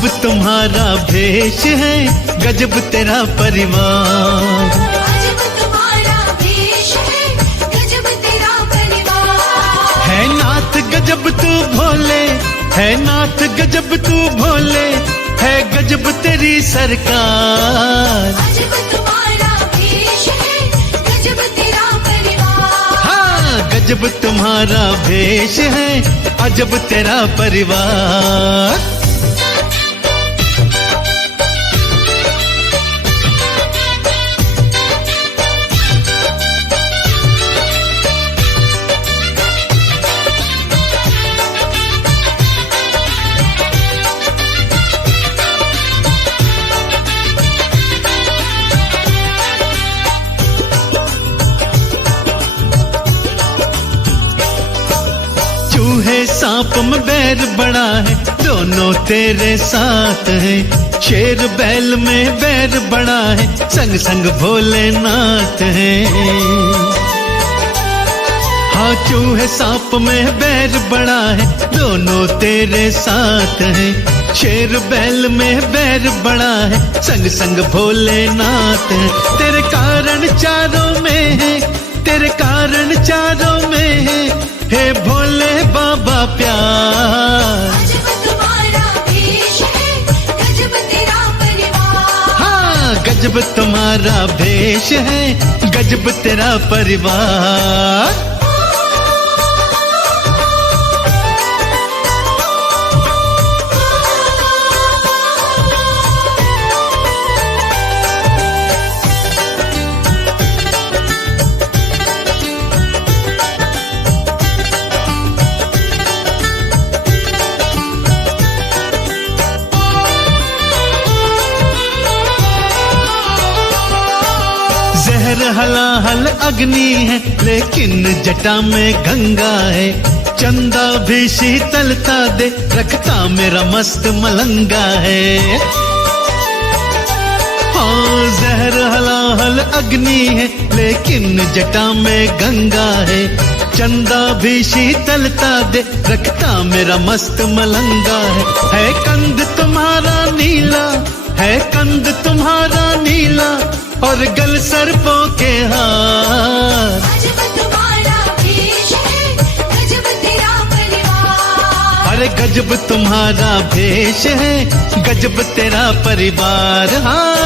अजब तुम्हारा भेष है, गजब तेरा परिवार। अजब तुम्हारा भेष है, गजब तेरा परिवार। है नाथ गजब तू भोले, है नाथ गजब तू भोले, है गजब तेरी सरकार। अजब तुम्हारा भेष है, गजब तेरा परिवार। हाँ, गजब तुम्हारा भेष है, अजब तेरा परिवार। चूहे सांप में बैर बड़ा है, दोनों तेरे साथ हैं। शेर बैल में बैर बड़ा है, संग संग भोलेनाथ है। हाँ, चूहे सांप में बैर बड़ा है, दोनों तेरे साथ हैं। शेर बैल में बैर बड़ा है, संग संग भोलेनाथ है। तेरे कारण चारों में है, तेरे कारण चारों में है, हे भोले बाबा प्यार। अजब तुम्हारा भेष है, गजब तेरा परिवार। हाँ, गजब तुम्हारा भेष है, गजब तेरा परिवार। जहर हलाहल अग्नि है, लेकिन जटा में गंगा है। चंदा भी शीतलता दे, रखता मेरा मस्त मलंगा है। हाँ, जहर हलाहल अग्नि है, लेकिन जटा में गंगा है। चंदा भी शीतलता दे, रखता मेरा मस्त मलंगा है कंद तुम्हारा नीला, है कंद तुम्हारा नीला, और गल सर्पों के हार। अजब तुम्हारा भेष है, गजब तेरा परिवार। अरे गजब तुम्हारा भेष है, गजब तेरा परिवार। हाँ,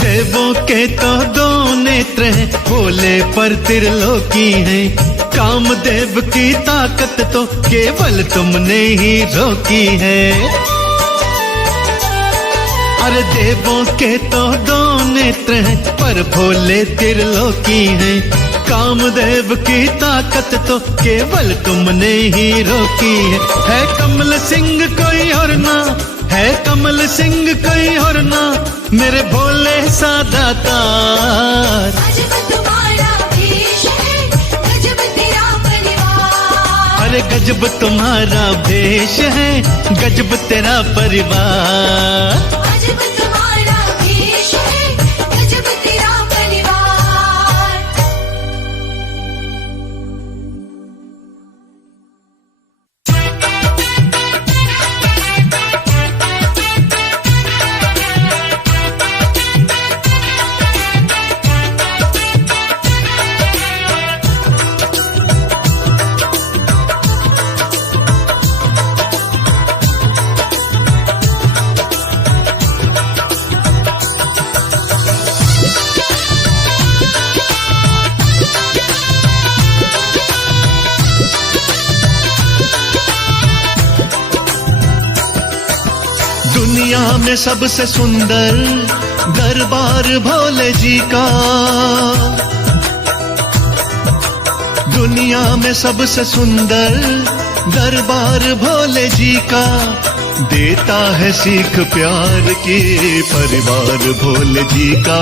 देवों के तो दो नेत्र हैं, भोले पर त्रिलोकी हैं। कामदेव की ताकत तो केवल तुमने ही रोकी है। अरे देवों के तो दो नेत्र हैं, पर भोले त्रिलोकी हैं। कामदेव की ताकत तो केवल तुमने ही रोकी है कमल सिंह कोई और ना, है कमल सिंह कोई और ना, मेरे भोले सादा तार। अजब तुम्हारा भेष है, गजब तेरा परिवार। अरे गजब तुम्हारा भेष है, गजब तेरा परिवार। अजब तुम्हारा भेष है, गजब तेरा परिवार। दुनिया में सबसे सुंदर दरबार भोले जी का, दुनिया में सबसे सुंदर दरबार भोले जी का। देता है सीख प्यार की परिवार भोले जी का।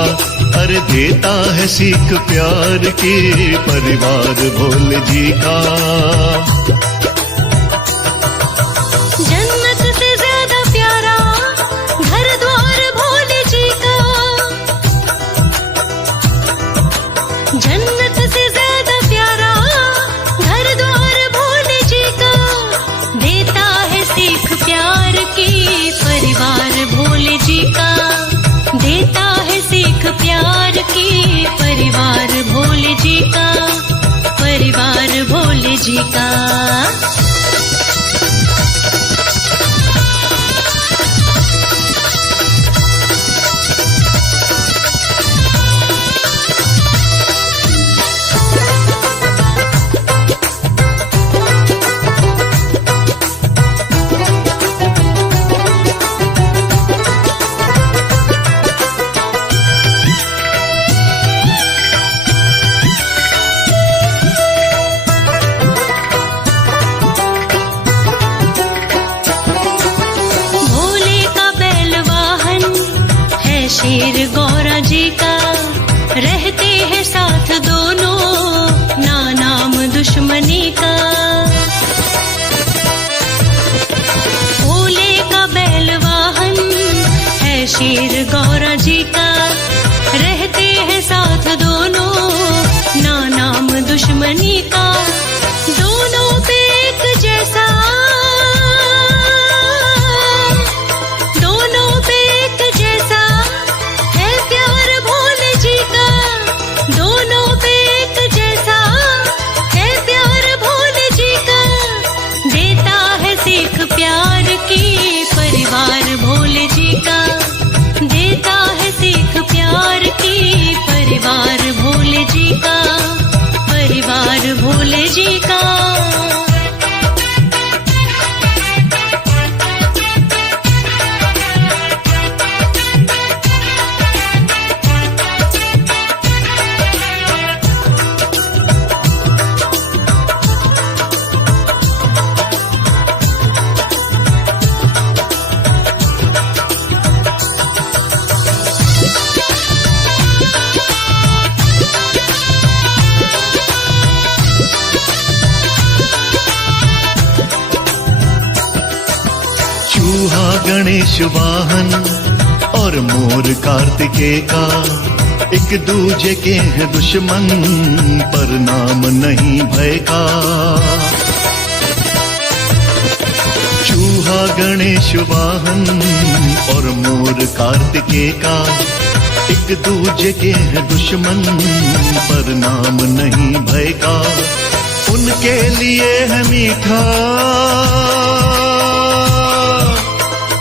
अरे देता है सीख प्यार की परिवार भोले जी का। जन्नत से ज्यादा प्यारा घर द्वार भोले जी का। जन्नत से ज्यादा प्यारा घर द्वार भोले जी का। देता है सीख प्यार की परिवार भोले जी का। देता है सीख प्यार की परिवार भोले जी का। परिवार भोले जी का। शेर गौरा जी का। रहते हैं साथ दोनों ना नाम दुश्मनी का। भोले का बैल वाहन है शेर गौरा जी का। रहते हैं साथ दोनों ना नाम दुश्मनी का। दोनों पे एक जैसा परिवार भोले जी का। देता है सीख प्यार की परिवार भोले जी का। परिवार भोले जी का। चूहा गणेश वाहन और मोर कार्तिकेय का। एक दूजे के हैं दुश्मन पर नाम नहीं भय का। चूहा गणेश वाहन और मोर कार्तिकेय का। एक दूजे के हैं दुश्मन पर नाम नहीं भय का। उनके लिए है मीठा,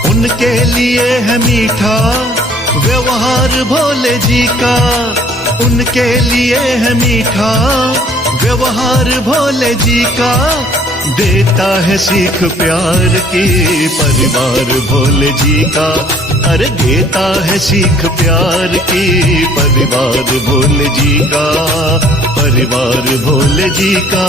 उनके लिए है मीठा व्यवहार भोले जी का। उनके लिए है मीठा व्यवहार भोले जी का। देता है सीख प्यार की परिवार भोले जी का। अरे देता है सीख प्यार की परिवार भोले जी का। परिवार भोले जी का।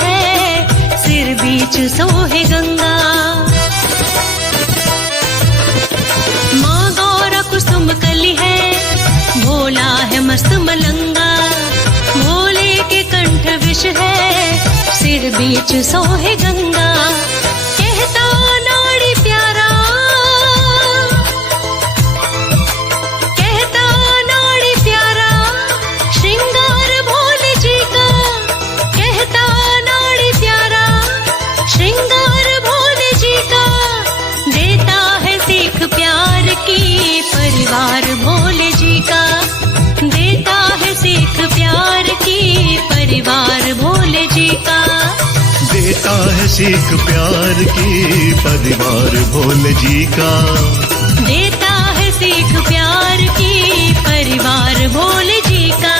है सिर बीच सोहे गंगा। माँ गौरा कुसुम कली है, भोला है मस्त मलंगा। भोले के कंठ विष है, सिर बीच सोहे गंगा। कहता नाड़ी प्यारा, कहता नाड़ी प्यारा, श्रृंगार भोले जी का। कहता नाड़ी प्यारा, श्रृंगार भोले जी का। देता है सीख प्यार की परिवार भोले देता है सीख प्यार की परिवार भोले जी का। देता है सीख प्यार की परिवार भोले जी का।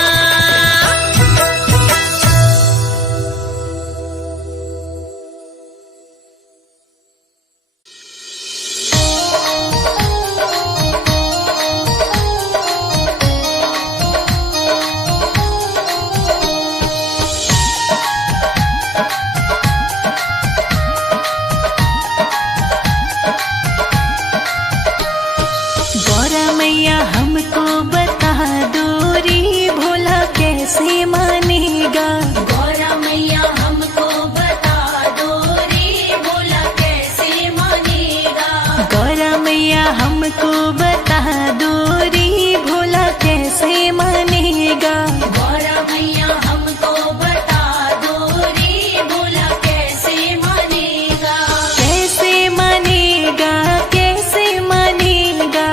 हमको बता दो रे भोला कैसे मानेगा। गौरा मैया हमको बता दो रे भोला कैसे मानेगा। गौरा मैया हमको बता दो रे भोला कैसे मानेगा। गौरा मैया हमको बता दो रे भोला कैसे मानेगा। कैसे मानेगा, कैसे मानेगा,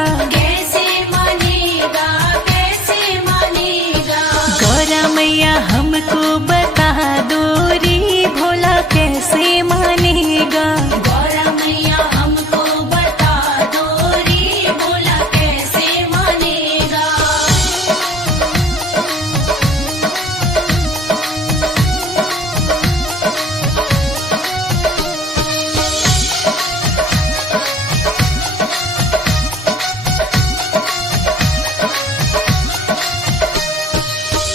मैया हमको बता दो रे भोला कैसे मानेगा। गौरा मैया हमको बता दो रे भोला कैसे मानेगा।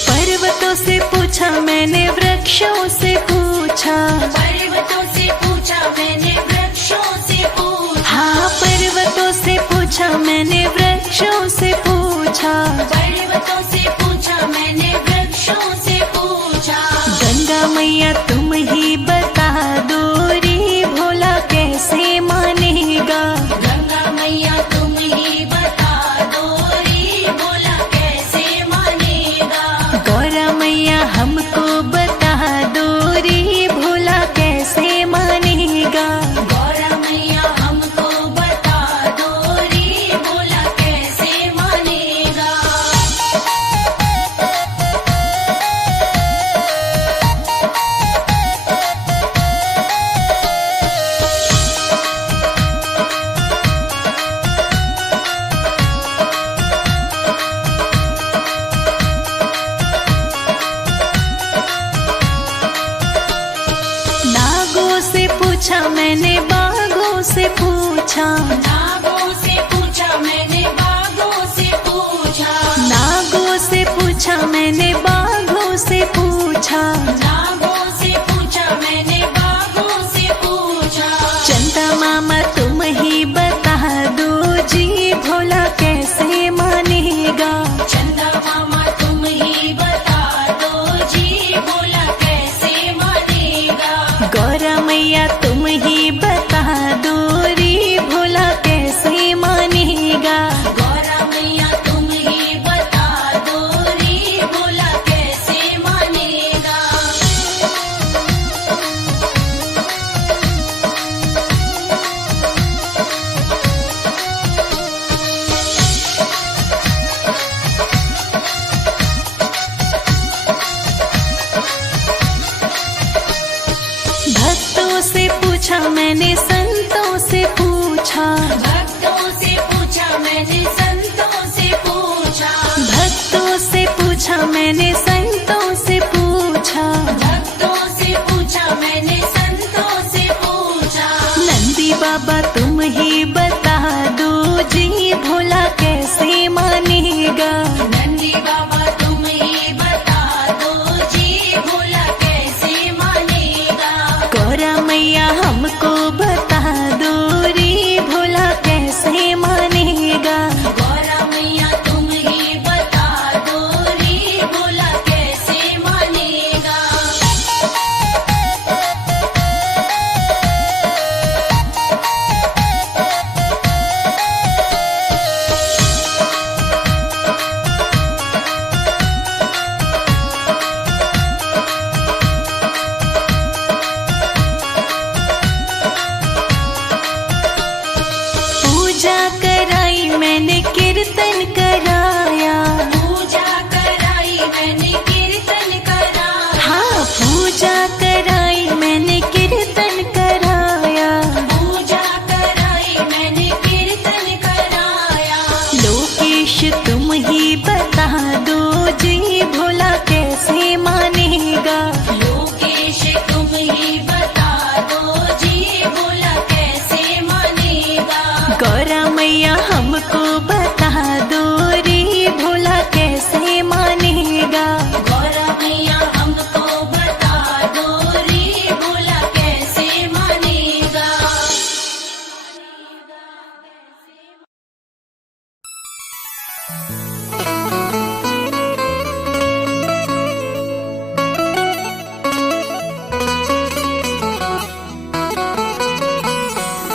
पर्वतों से पूछा मैंने, वृक्षों से पूछा। पर्वतों से पूछा मैंने, वृक्षों से पूछा। हाँ, पर्वतों से पूछा मैंने, वृक्षों से पूछा। पर्वतों से पूछा मैंने, वृक्षों से पूछा। गंगा मैया तुम ही बता दो रे भोला कैसे मानेगा। गंगा मैया तुम ही बता दो रे भोला कैसे मानेगा। गौरा मैया हमको बता दो रे भोला कैसे मानेगा। गौरा मैया हमको बता दो रे भोला कैसे मानेगा। नागों से पूछा मैंने, बाघों से पूछा। नागों से पूछा मैंने, बाघों से पूछा। नागों से पूछा मैंने, बाघों से पूछा। नागों से पूछा मैंने, बाघों से पूछा। चंदा मामा तुम ही बता दो जी भोला कैसे मानेगा। चंदा मामा तुम ही बता दो जी भोला कैसे मानेगा। गौरा मैया तुम ही बता दो रे भोला कैसे मानेगा। गौरा मैया तुम ही बता दो रे भोला कैसे मानेगा। भक्तों से पूछा मैंने, संतों से पूछा। भक्तों से पूछा मैंने, संतों से पूछा। भक्तों से पूछा मैंने, संतों से पूछा। भक्तों से पूछा मैंने, संतों से पूछा। नंदी बाबा तुम ही बता दो जी भोला कैसे मानेगा। नंदी बाबा तुम ही बता दो जी भोला कैसे मानेगा। गौरा मैया हमको बता दो रे भोला कैसे मानेगा। गौरा मैया तुम ही बता दो रे भोला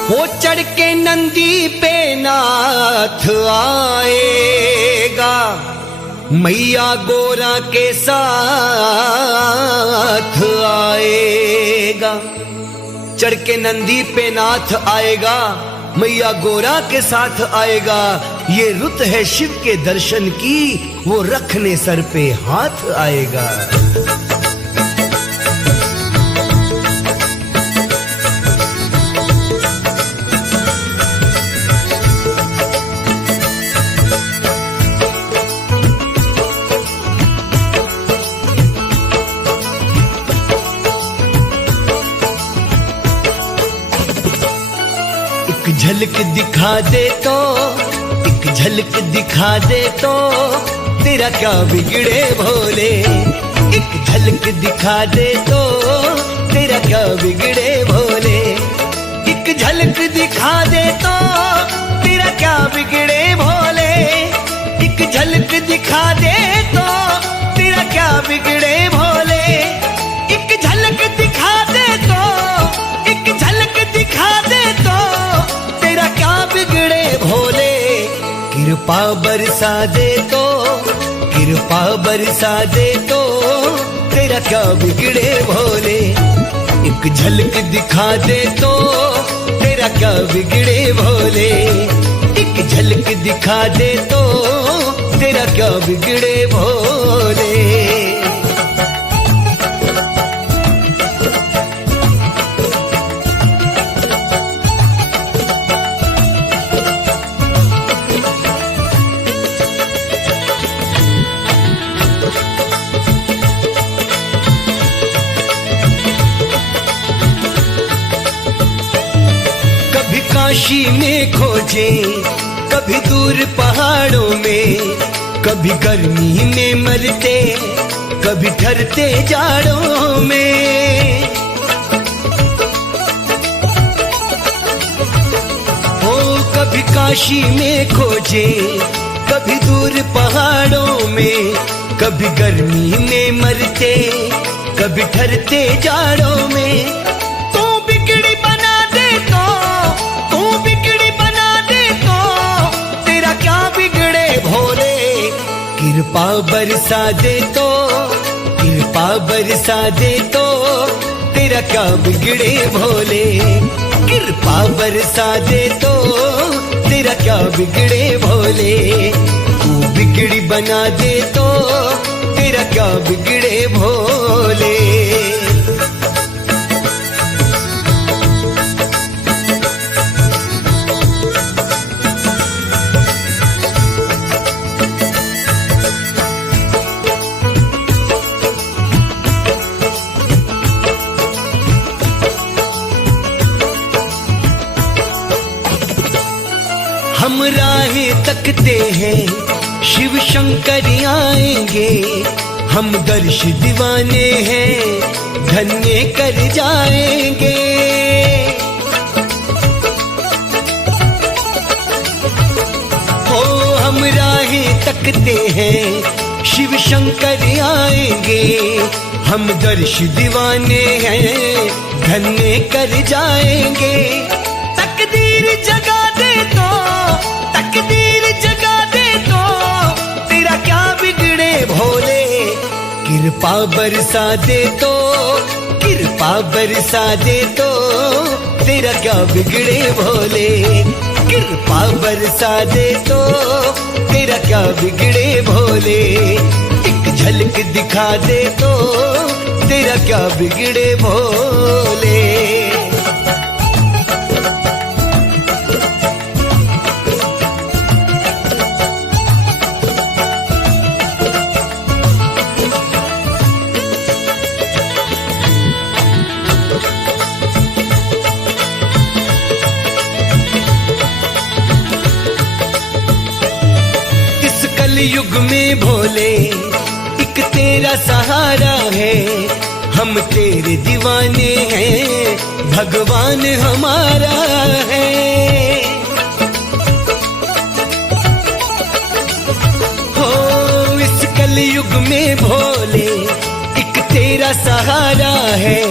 वो चढ़ के नंदी पे नाथ आएगा, मैया गोरा के साथ आएगा। चढ़ के नंदी पे नाथ आएगा, मैया गोरा के साथ आएगा। ये रुत है शिव के दर्शन की, वो रखने सर पे हाथ आएगा। झलक दिखा दे तो, एक झलक दिखा दे तो, तेरा क्या बिगड़े भोले। एक झलक दिखा दे तो, तेरा क्या बिगड़े भोले। एक झलक दिखा दे तो, तेरा क्या बिगड़े भोले। एक झलक दिखा दे तो, तेरा क्या बिगड़े भोले। एक झलक दिखा दे तो, एक झलक दिखा दे तो, तेरा क्या बिगड़े भोले। कृपा बरसा दे तो, कृपा बरसा दे तो, तेरा क्या बिगड़े भोले। एक झलक दिखा दे तो, तेरा क्या बिगड़े भोले। एक झलक दिखा दे तो, तेरा क्या बिगड़े भोले। काशी में खोजे, कभी दूर पहाड़ों में, कभी गर्मी में मरते, कभी ठरते जाड़ों में। ओ कभी काशी में खोजे, कभी दूर पहाड़ों में, कभी गर्मी में मरते, कभी ठरते जाड़ों में। तू बिगड़ी बना दे तो, तू बिगड़ी बना दे तो, तेरा क्या बिगड़े भोले। कृपा बरसा दे तो, कृपा बरसा दे तो, तेरा क्या बिगड़े भोले। कृपा बरसा दे तो, तेरा क्या बिगड़े भोले। तू बिगड़ी बना दे तो, तेरा क्या बिगड़े भोले। हम राहें तकते हैं, शिव शंकर आएंगे। हम दर्श दीवाने हैं, धन्य कर जाएंगे। हो हम राहें तकते हैं, शिव शंकर आएंगे। हम दर्श दीवाने हैं, धन्य कर जाएंगे। तकदीर जगा दे तो, तकदीर जगा दे तो, तेरा क्या बिगड़े भोले। कृपा बरसा दे तो, कृपा बरसा दे तो, तेरा क्या बिगड़े भोले। कृपा बरसा दे तो, तेरा क्या बिगड़े भोले। एक झलक दिखा दे तो, तेरा क्या बिगड़े भोले। युग में भोले एक तेरा सहारा है। हम तेरे दीवाने हैं, भगवान हमारा है। हो इस कलयुग में भोले एक तेरा सहारा है।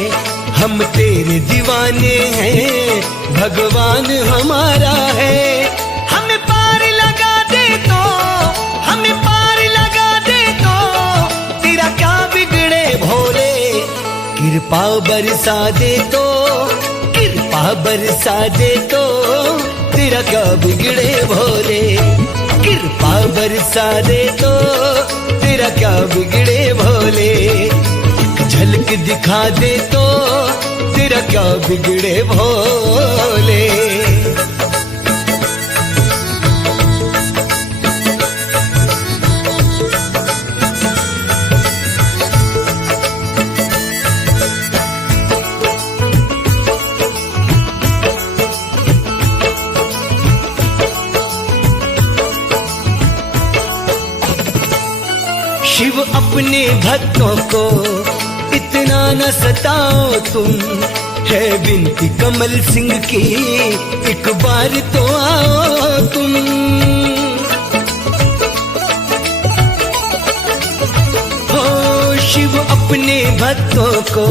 हम तेरे दीवाने हैं, भगवान हमारा है। हमें पार लगा दे तो, हमें पार लगा दे तो, तेरा क्या बिगड़े भोले। कृपा बरसा दे तो, कृपा बरसा दे तो, तेरा क्या बिगड़े भोले। कृपा बरसा दे तो, तेरा क्या बिगड़े भोले। एक झलक दिखा दे तो, तेरा क्या बिगड़े भोले। शिव अपने भक्तों को इतना न सताओ तुम, है विनती कमल सिंह की, एक बार तो आओ तुम। हो शिव अपने भक्तों को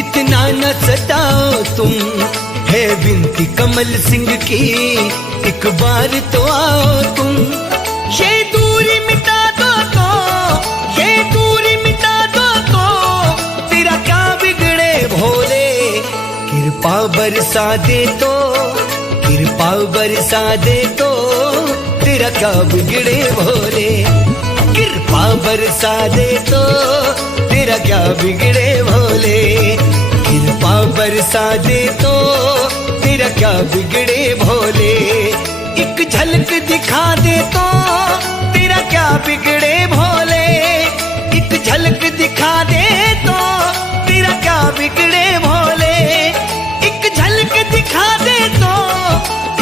इतना न सताओ तुम, है विनती कमल सिंह की, एक बार तो आओ तुम। ये दूरी मिटा दो तो, ये दूरी मिटा दो तो, तेरा क्या बिगड़े भोले। कृपा बरसा दे तो, कृपा बरसा दे तो, तेरा क्या बिगड़े भोले। कृपा बरसा दे तो, तेरा क्या बिगड़े भोले। कृपा बरसा दे तो, तेरा क्या बिगड़े भोले। एक झलक दिखा दे तो, तेरा क्या बिगड़े भोले। एक झलक दिखा दे तो, तेरा क्या बिगड़े भोले। एक झलक दिखा दे तो,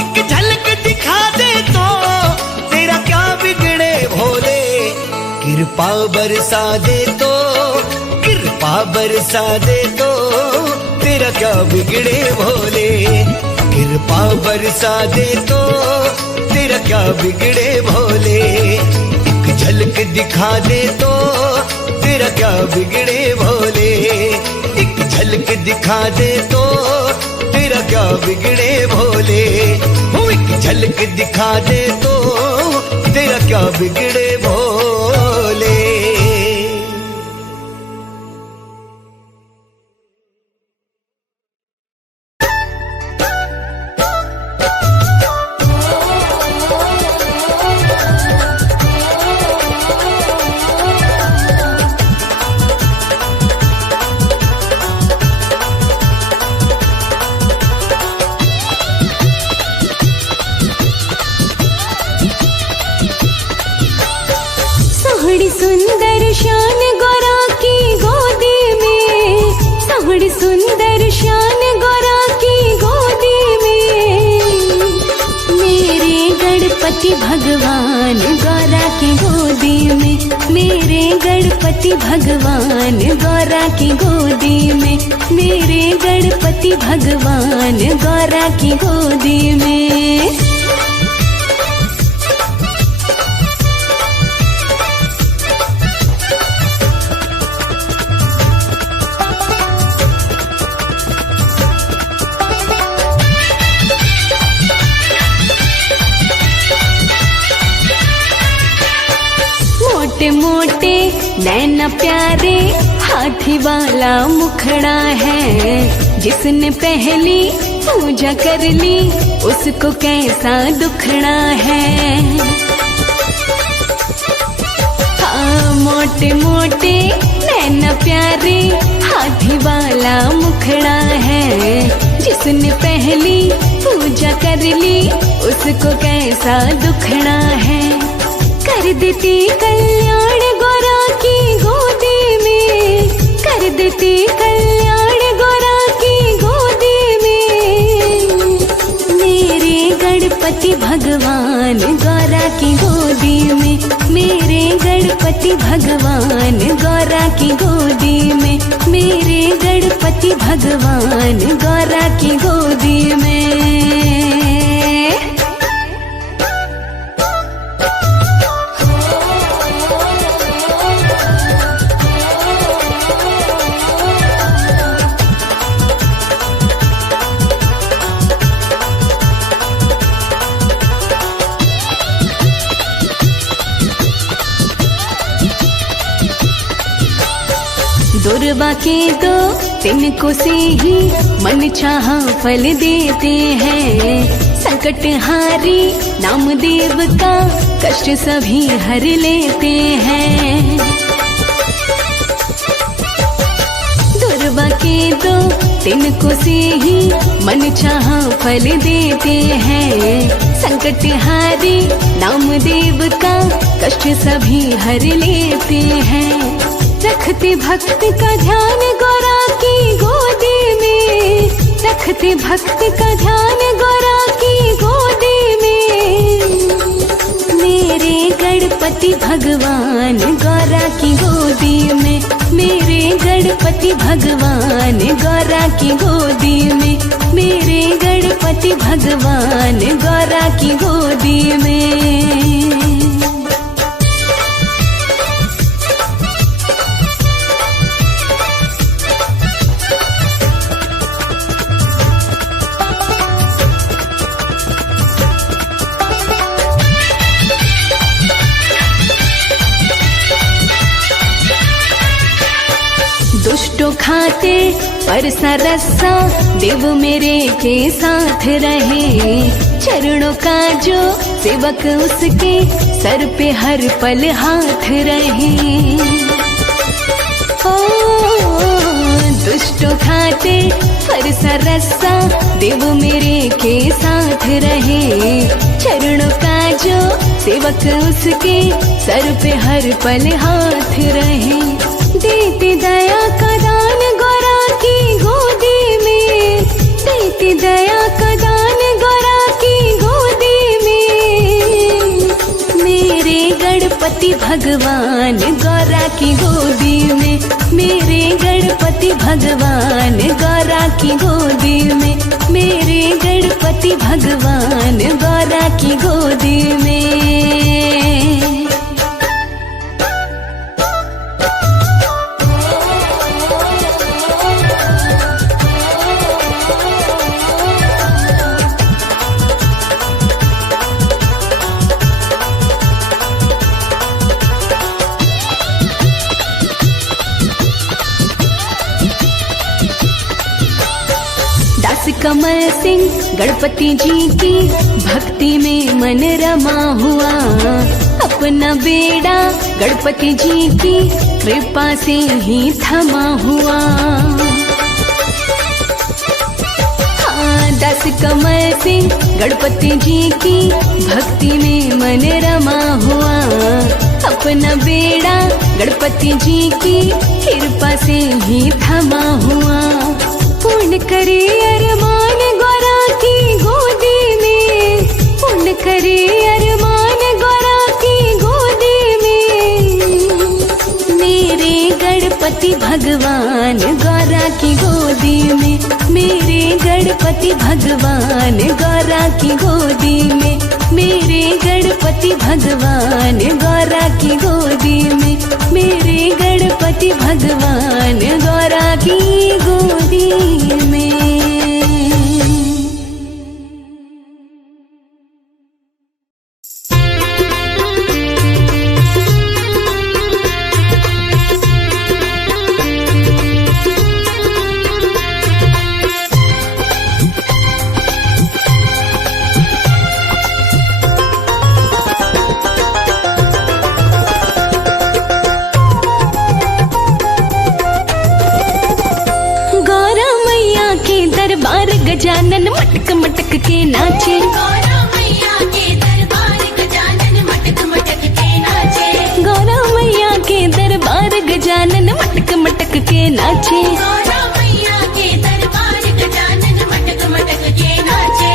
एक झलक दिखा दे तो, तेरा क्या बिगड़े भोले। कृपा बरसा दे तो, कृपा बरसा दे तो, तेरा क्या बिगड़े भोले। कृपा बरसा दे तो, तेरा क्या बिगड़े भोले। एक झलक दिखा दे तो, तेरा क्या बिगड़े भोले। एक झलक दिखा दे तो, तेरा क्या बिगड़े भोले। हो एक झलक दिखा दे तो, तेरा क्या बिगड़े भोले। सोहड़ी सुंदर शान गोरा की गोदी में, सोहड़ी सुंदर शान गोरा की गोदी में, मेरे गणपति भगवान गौरा की गोदी में, मेरे गणपति भगवान गौरा की गोदी में, मेरे गणपति भगवान गौरा की गोदी में। मोटे मोटे नैना प्यारे हाथी वाला मुखड़ा है, जिसने पहली पूजा कर ली उसको कैसा दुखड़ा है। हाँ मोटे मोटे नैना प्यारे हाथी वाला मुखड़ा है, जिसने पहली पूजा कर ली उसको कैसा दुखड़ा है। कर देती कल्याण गौरा की गोदी में, कर देती कल्याण गौरा की गोदी में, मेरे गणपति भगवान गौरा की गोदी में, मेरे गणपति भगवान गौरा की गोदी में, मेरे गणपति भगवान गौरा की गोदी में। दुर्वा के दो तिनको से ही मन चाहा फल देते हैं। संकट हारी नामदेव का कष्ट सभी हर लेते हैं। दुर्वा के दो तिनको से ही मन चाहा फल देते हैं। संकट हारी नामदेव का कष्ट सभी हर लेते हैं। रखते भक्त का ध्यान गौरा की गोदी में, रखते भक्त का ध्यान गौरा की गोदी में। मेरे गणपति भगवान गौरा की गोदी में, मेरे गणपति भगवान गौरा की गोदी में, मेरे गणपति भगवान गौरा की गोदी में। दुष्टों खाते पर सरसा देव मेरे के साथ रहे। चरणों का जो सेवक उसके सर पे हर पल हाथ रहे। ओ दुष्टों खाते पर सरसा देव मेरे के साथ रहे। चरणों का जो सेवक उसके सर पे हर पल हाथ रहे। देते दया का दान गौरा की गोदी में, देते दया का दान गौरा की गोदी में। मेरे गणपति भगवान गौरा की गोदी में, मेरे गणपति भगवान गौरा की गोदी में, मेरे गणपति भगवान गौरा की गोदी में। कमल सिंह गणपति जी की भक्ति में मन रमा हुआ। अपना बेड़ा गणपति जी की कृपा से ही थमा हुआ। हाँ, दास कमल सिंह गणपति जी की भक्ति में मन रमा हुआ। अपना बेड़ा गणपति जी की कृपा से ही थमा हुआ। पूर्ण करे अरमान गौरा की गोदी में, पूर्ण करे अरमान गौरा की गोदी में। मेरे गणपति भगवान गौरा की गोदी में, मेरे गणपति भगवान गौरा की गोदी में, मेरे गणपति भगवान गौरा की गोदी में, मेरे गणपति भगवान गौरा की गोदी में। गजानन मटक मटक के नाचे, गौरा मैया के दरबार गजानन मटक मटक के नाचे, गौरा मैया के दरबार गजानन मटक मटक के नाचे, गौरा मैया के दरबार गजानन मटक मटक के नाचे,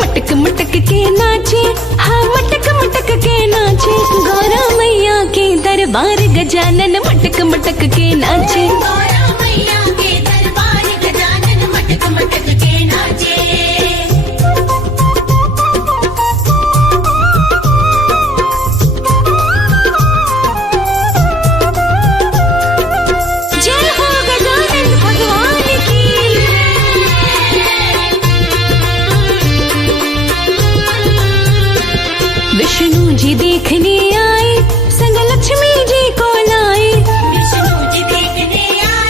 मटक मटक के नाचे, हाँ मटक मटक के नाचे। गौरा मैया के दरबार गजानन मटक मटक के नाचे, गौरा मैया के दरबार गजानन मटक मटक के नाचे। जय हो गजानन भगवान की। विष्णु जी देखने आए, संग लक्ष्मी जी को लाए, विष्णु जी देखने आए,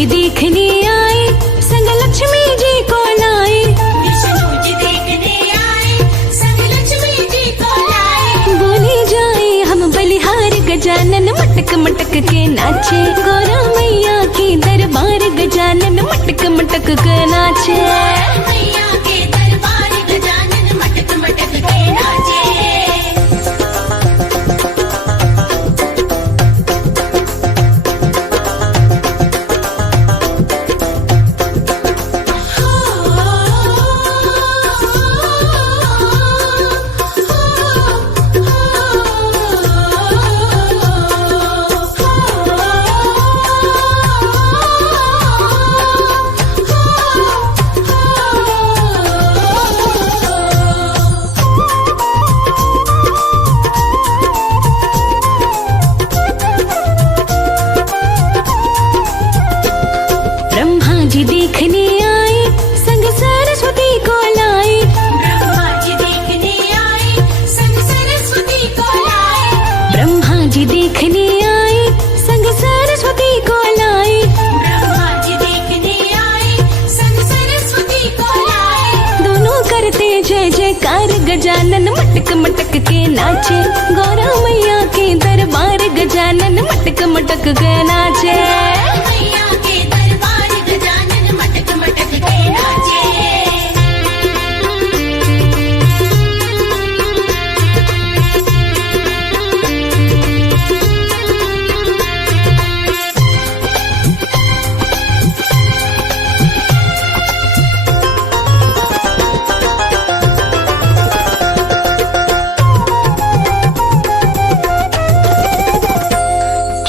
जी देखने आए, संग लक्ष्मी जी को लाए। विष्णु जी देखने आए, संग लक्ष्मी जी को लाए। बोले जाए हम बलिहार गजानन, मटक मटक के नाचे। गौरा मैया के दरबार गजानन, मटक मटक के नाचे। मैया के दरबार गजानन मटक मटक के नाचे। ब्रह्मा जी देखने आए, संग सरस्वती को लाए। ब्रह्मा जी देखने आए, संग सरस्वती को लाए। ब्रह्मा जी देखने आए, संग सरस्वती को लाए। ब्रह्मा जी देखने आए, संग सरस्वती को लाए। दोनों करते जय जयकार गजानन, मटक मटक के नाचे। गौरा मैया के दरबार गजानन, मटक मटक के नाचे। मैया के दरबार गजानन मटक मटक के नाचे।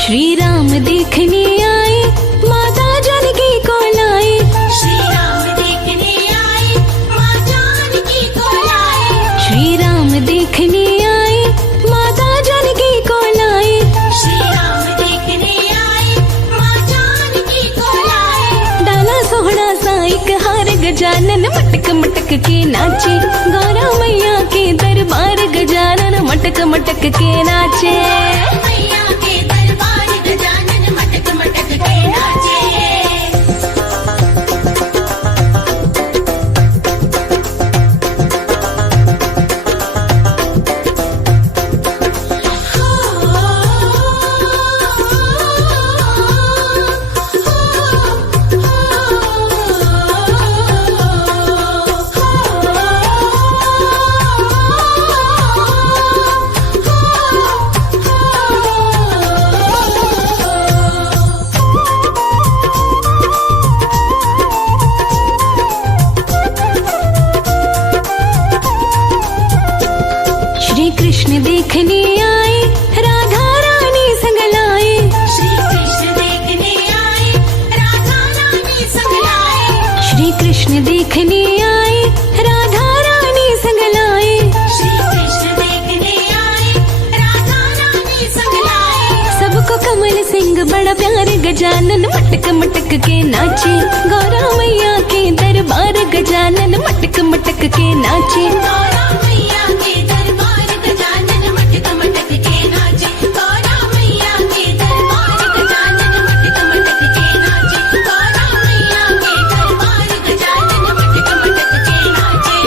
श्री राम देखने आए, माता जानकी को लाए। श्री राम देखने आए, माँ जानकी को लाए। श्री राम देखने आए, माता जानकी को लाए। श्री राम देखने आए, माँ जानकी को लाए। डाला सोहना सा एक हार गजानन, मटक मटक के नाचे। गौरा मैया के दरबार गजानन, मटक मटक के नाचे। मैया के दरबार गजानन मटक मटक के नाचे। श्री कृष्ण देखने आए, राधा रानी संग लाए। श्री कृष्ण देखने आए, राधा रानी संग लाए। श्री कृष्ण देखने आए, राधा रानी संग लाए। श्री कृष्ण देखने आए, राधा रानी संग लाए। सबको कमल सिंह बड़ा प्यार गजानन, मटक मटक के नाचे। गौरा मैया के दरबार गजानन, मटक मटक के नाचे। गौरा मैया के दरबार गजानन मटक मटक के नाचे। गौरा मैया के दरबार गजानन मटक मटक के नाचे। गौरा मैया के दरबार गजानन मटक मटक के नाचे।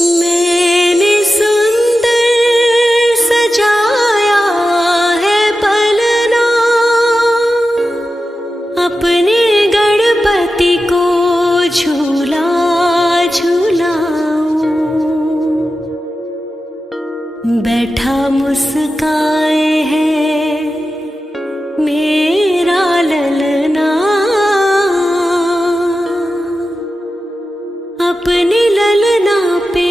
मैंने सुंदर सजाया है पलना, अपने गणपति को झूला झूलाऊं। बैठा मुस्काए है मेरा ललना, अपने ललना पे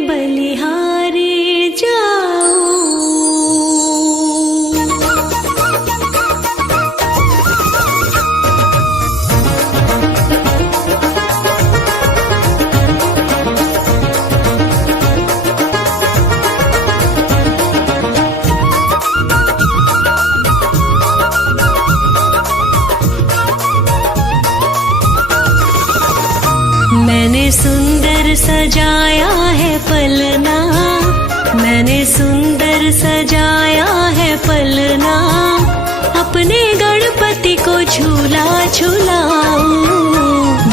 बलिहारी जाऊं। मैंने सुंदर सजाया है पलना, मैंने सुंदर सजाया है पलना, अपने गणपति को झूला झूलाऊं।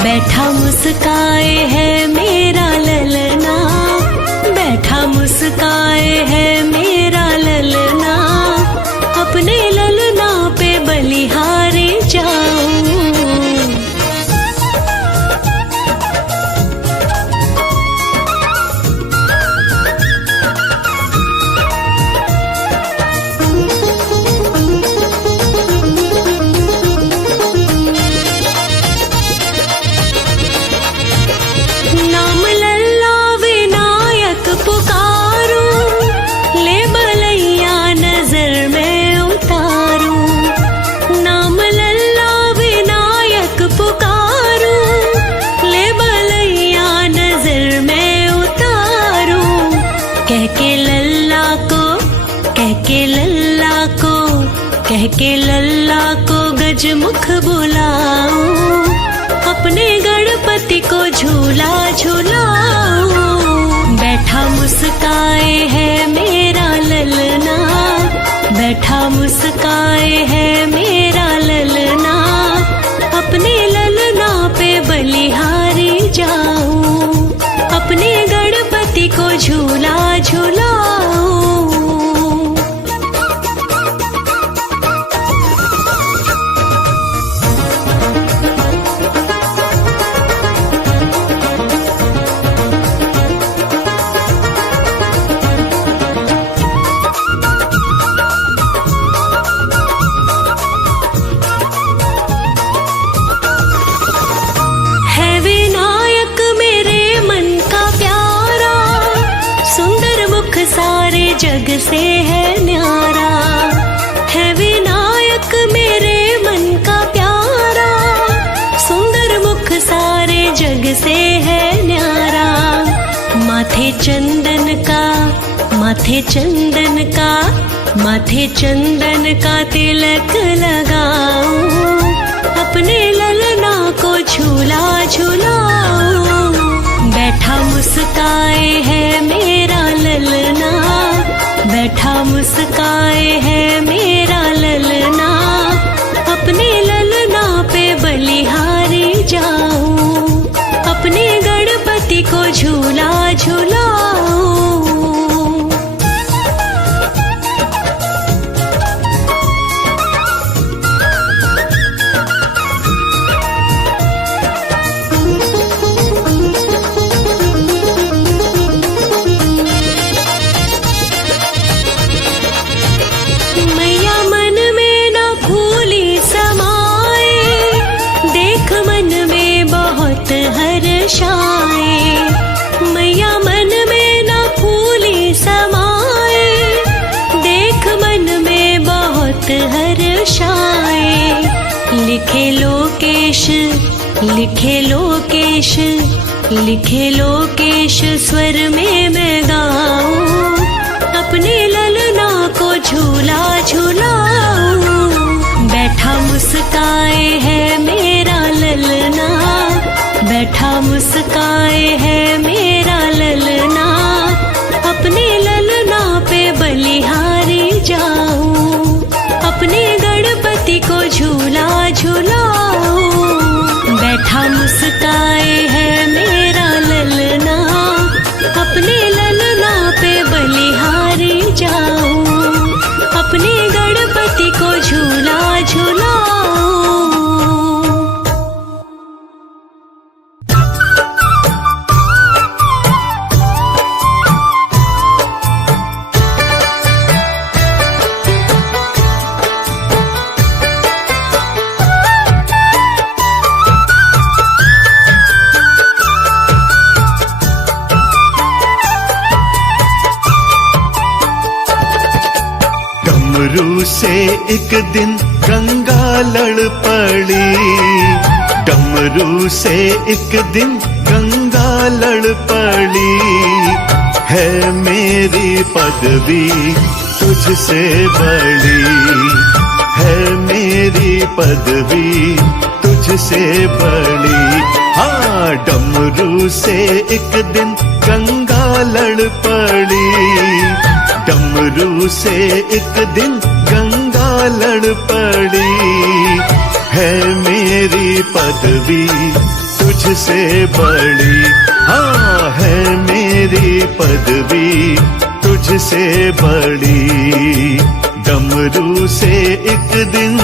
बैठा मुस्काए है मेरा ललना, बैठा मुस्काए है मेरा ललना, अपने ललना पे बलिहारी जाऊं। नाम लल्ला विनायक पुकारूं, ले बलैया नजर में उतारूं। नाम लल्ला विनायक पुकारूं, ले बलैया नजर में उतारूं। कह के लल्ला को, कह के लल्ला को, कह के लल्ला को गजमुख बुलाऊं, अपने गणपति को झूला झूलाऊं। बैठा मुस्काए है मेरा ललना, बैठा मुस्काए है मेरा ललना, अपने ललना पे बलिहारी जाऊं, अपने गणपति को झूला झूलाऊं। है विनायक मेरे मन का प्यारा, सुंदर मुख सारे जग से है न्यारा। है विनायक मेरे मन का प्यारा, सुंदर मुख सारे जग से है न्यारा। माथे चंदन का, माथे चंदन का, माथे चंदन का तिलक लगाऊं, अपने ललना को झूला झूलाऊं। बैठा मुस्काए है मेरा ललना, बैठा मुस्काए है मेरा ललना, अपने ललना पे बलिहारी जाऊं, अपने गणपति को झूला झूलाऊं। मैया मन में न फूली समाए, देख मन में बहुत हर्षाए। मैया मन में न फूली समाए, देख मन में बहुत हर्षाए। लिखे लोकेश, लिखे लोकेश, लिखे लोकेश स्वर में मैं गाऊं, अपने ललना को झूला झूलाऊं। बैठा मुस्काए है मेरा ललना, बैठा मुस्काए है मेरा ललना, अपने ललना पे बलिहारी जाऊं, अपने गणपति को झूला झूलाऊं। बैठा मुस्काए है मेरा ललना, अपने डमरू से एक दिन गंगा लड़ पड़ी, डमरू से एक दिन गंगा लड़ पड़ी। है मेरी पदवी तुझसे बड़ी, है मेरी पदवी तुझसे बड़ी। हाँ, डमरू से एक दिन गंगा लड़ पड़ी, डमरू से एक दिन गंगा लड़ पड़ी। है मेरी पदवी तुझसे बड़ी, हाँ है मेरी पदवी तुझसे बड़ी। डमरू से एक दिन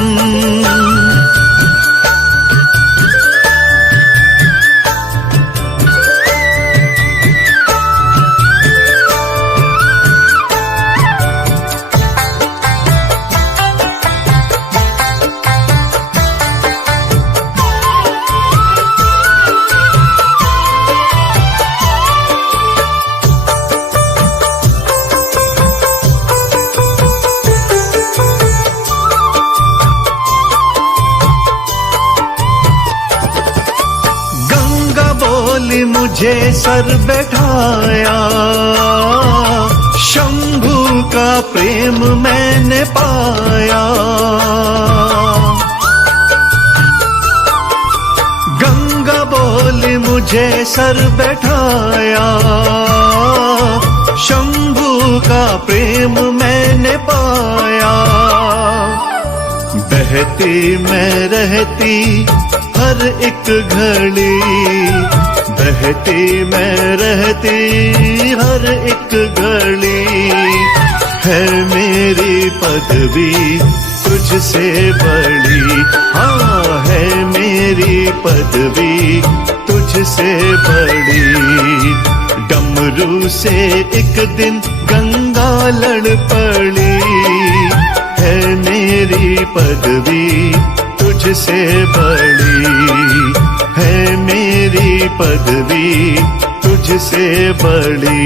मुझे सर बैठाया, शंभू का प्रेम मैंने पाया। गंगा बोली मुझे सर बैठाया, शंभू का प्रेम मैंने पाया। बहती मैं रहती हर एक घड़ी, बहती मैं रहती हर एक घड़ी। है मेरी पदवी तुझसे बड़ी, हाँ है मेरी पदवी तुझसे बड़ी। डमरू से एक दिन गंगा लड़ पड़ी, है मेरी पदवी तुझसे बड़ी, है मेरी पदवी तुझसे बड़ी।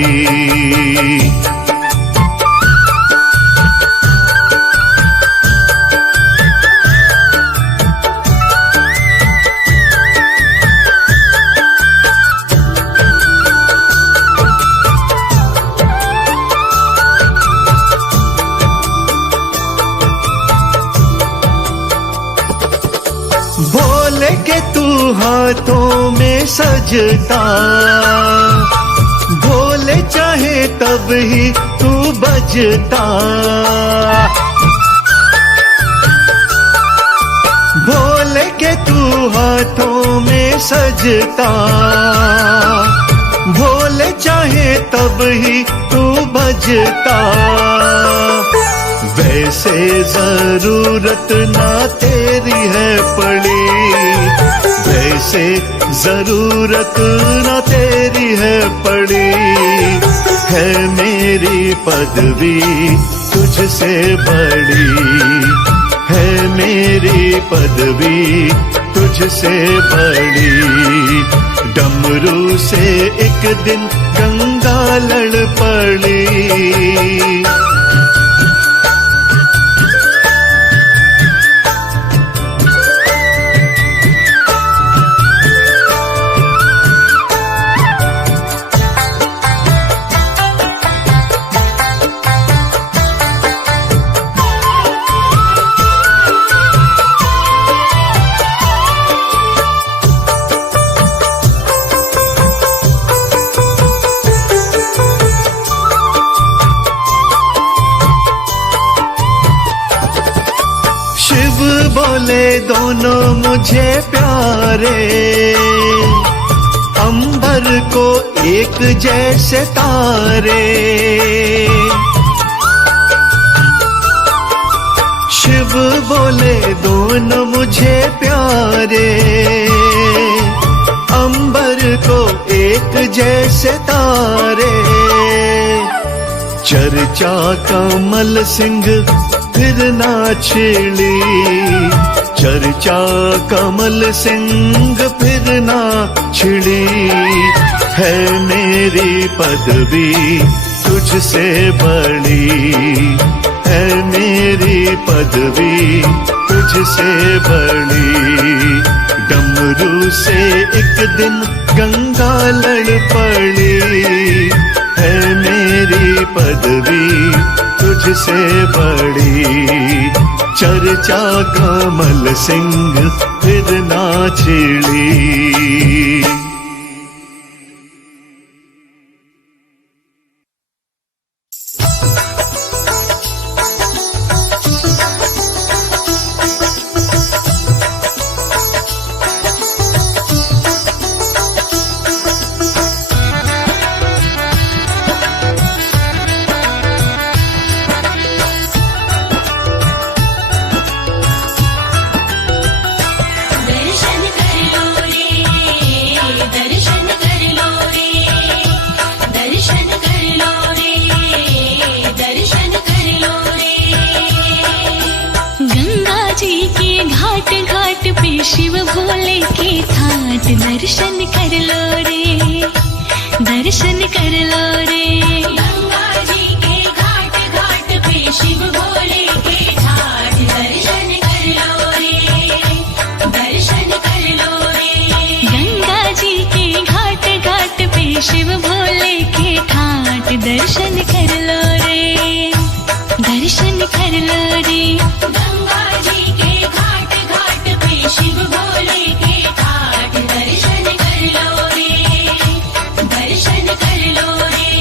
बोले के तू हाथों में सजता, भोले चाहे तब ही तू बजता। भोले के तू हाथों में सजता, भोले चाहे तब ही तू बजता। वैसे जरूरत ना तेरी है पड़ी, वैसे जरूरत ना तेरी है पड़ी। है मेरी पदवी तुझसे बड़ी, है मेरी पदवी तुझसे बड़ी। डमरू से एक दिन गंगा लड़ पड़ी। बोले दोनों मुझे प्यारे, अंबर को एक जैसे तारे। शिव बोले दोनों मुझे प्यारे, अंबर को एक जैसे तारे। चर्चा कमल सिंह फिर ना छिड़ी, चर्चा कमल सिंह फिर ना छिड़ी। है मेरी पदवी तुझसे बड़ी, है मेरी पदवी तुझसे बड़ी। डमरू से एक दिन गंगा लड़ पड़ी, है मेरी पदवी तुझसे बड़ी। चर्चा कमल सिंह फिर ना छिड़ी। शिव भोले के थाट दर्शन कर लो रे, दर्शन कर लो रे। गंगा जी के घाट घाट पे शिव भोले के ठाठ दर्शन कर लो रे, दर्शन कर लो रे। गंगा जी के घाट घाट पे शिव भोले के ठाट दर्शन कर लो रे, दर्शन कर लो रे। गंगा जी के घाट घाट पे शिव भोले के ठाठ दर्शन कर लो रे, दर्शन कर लो रे।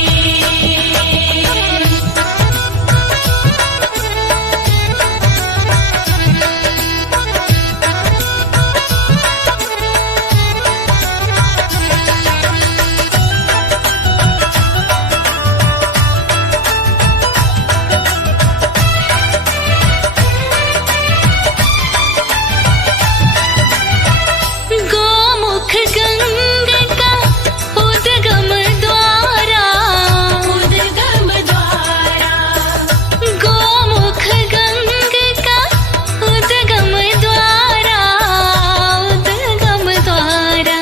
गोमुख गंगा का उद्गम द्वारा, उद्गम द्वारा, गोमुख गंगा का उद्गम द्वारा, उद्गम द्वारा।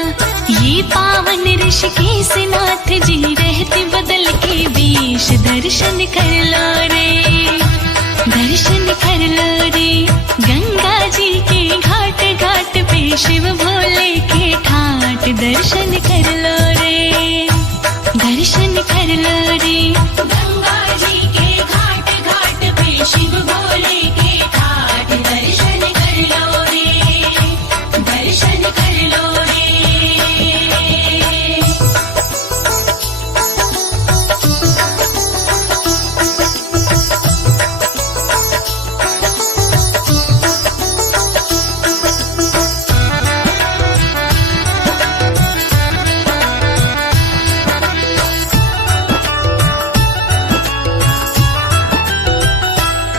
ये पावन ऋषिकेश नाथ जी रहते बदल के बीच दर्शन कर लो रे, दर्शन कर लो रे। गंगा जी के घाट घाट पे शिव भोले के ठाट दर्शन कर लो रे, दर्शन कर लो रे। गंगा जी के घाट घाट पे शिव भोले के ठाठ दर्शन कर लो रे, दर्शन कर लो रे।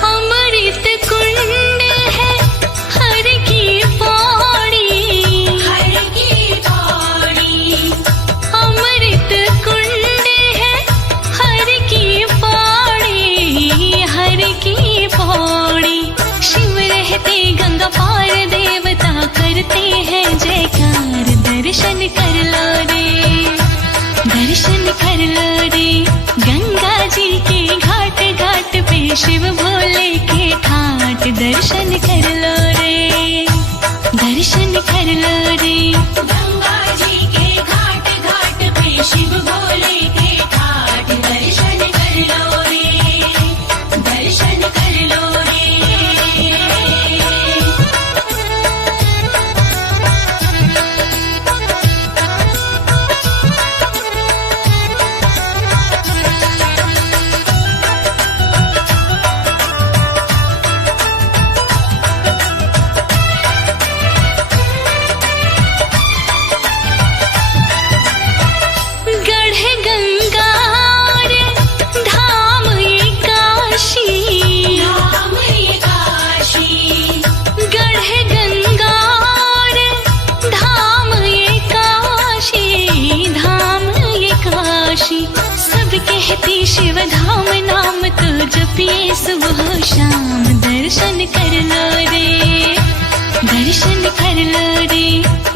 अमृत कुंड है हर की पौड़ी, हर की पौड़ी, अमृत कुंड है हर की पौड़ी, हर की पौड़ी। शिव रहते गंगा पार देवता करते हैं जयकार, दर्शन कर लो रे, दर्शन कर लो रे। गंगा जी के घाट घाट पे शिव भोले के ठाट दर्शन कर लो रे, दर्शन कर लो रे। गंगा जी के घाट घाट पे शिव भोले के ठाठ दर्शन कर लो रे, दर्शन कर लो रे। गढ़ गंगा रे धाम ये काशी, धाम ये काशी, गढ़ गंगा रे धाम ये काशी, धाम ये काशी। सब कहते शिव धाम नाम तो जपिए सुबह शाम, दर्शन कर लो रे, दर्शन कर लो रे।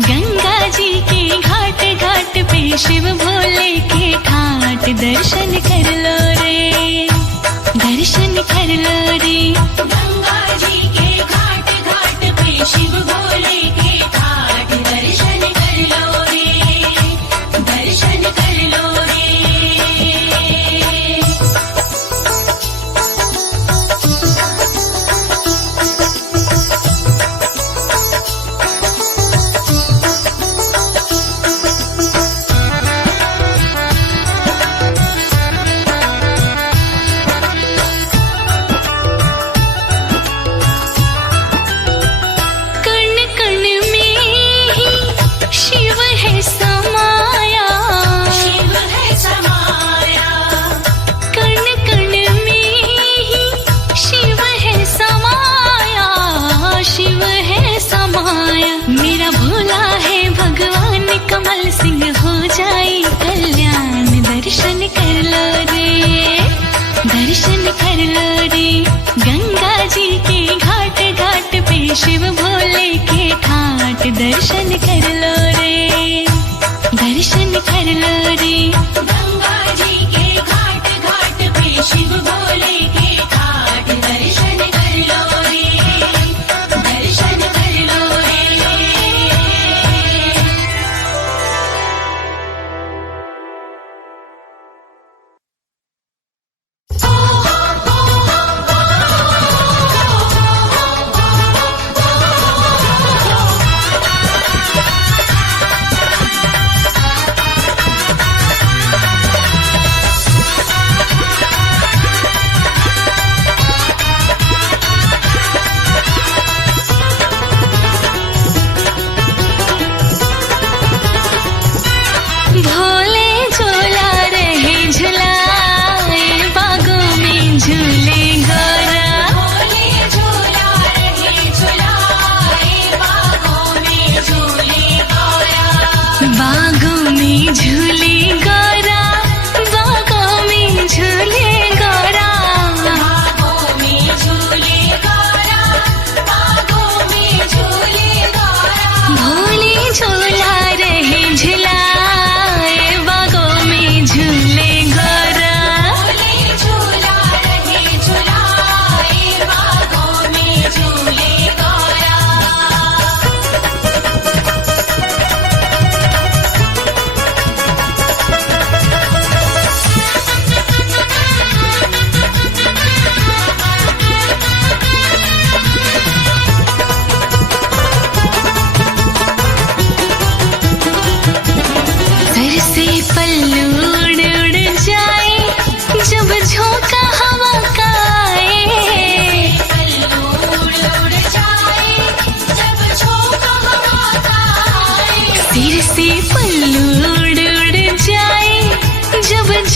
गंगा जी के घाट घाट पे शिव भोले के ठाट दर्शन कर लो रे, दर्शन कर लो रे।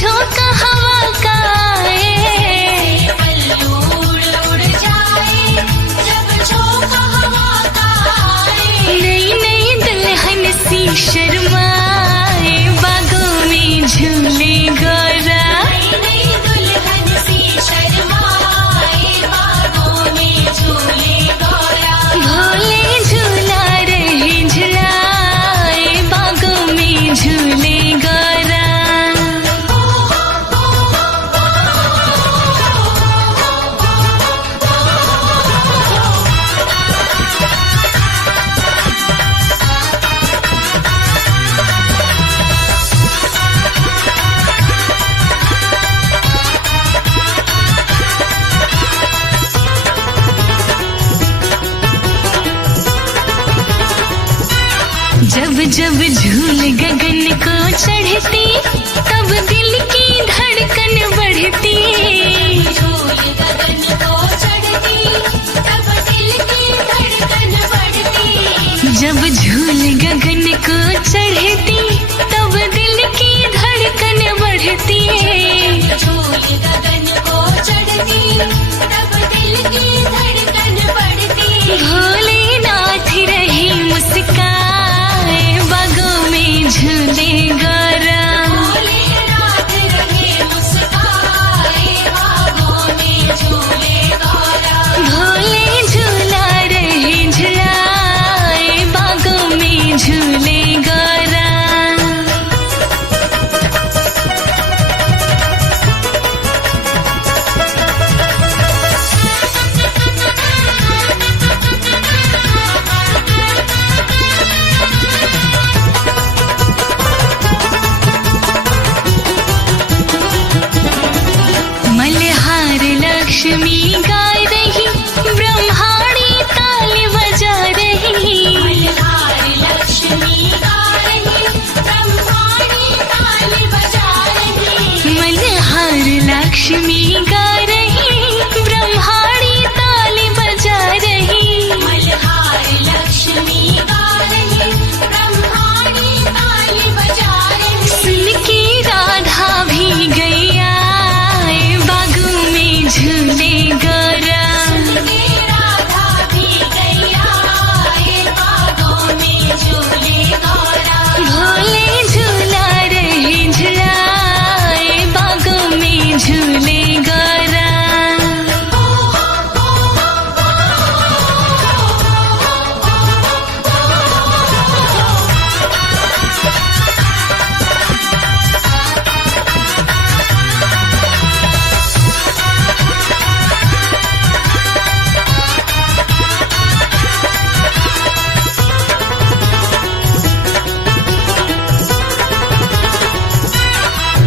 झोंका हवा का आए, पल्लू उड़ उड़ जाए जब झोंका हवा का आए। नई नई दुल्हन सी शर्माए, बागों में झूले गौरा। नई नई दुल्हन सी शर्माए, बागों में झूले गौरा। भोले झूला रहे झुलाए, बागों में झूले गौरा। जब जब झूल गगन को चढ़ती, तब दिल की धड़कन बढ़ती। झूल गगन को चढ़ती, तब दिल की धड़कन बढ़ती। जब झूल गगन को चढ़ती, तब दिल की धड़कन बढ़ती। झूल गगन को चढ़ती, तब दिल की धड़कन बढ़ती। भोलेनाथ रही मुस्काए, बागों में झूले गौरा। भोलेनाथ रहे मुस्काए, बागों में झूले गौरा। भोले झूला रहे झुलाए, बागों में झूले गौरा। मल्हार लक्ष्मी गाय रही, ब्रह्माणी ताल बजा रही। मल्हार लक्ष्मी गा रही, ब्रह्माणी ताल बजा रही। मल्हार लक्ष्मी गा रही, ब्रह्माणी ताल बजा रही। मल्हार लक्ष्मी गा रही, ब्रह्माणी ताल बजा रही। सुन के राधा भी गई आए, बागों में झूले गौरा। के राधा भी गैया आए, बागों में झूले गौरा। भोले झूला रहे झुलाए, बागों में झूले गौरा।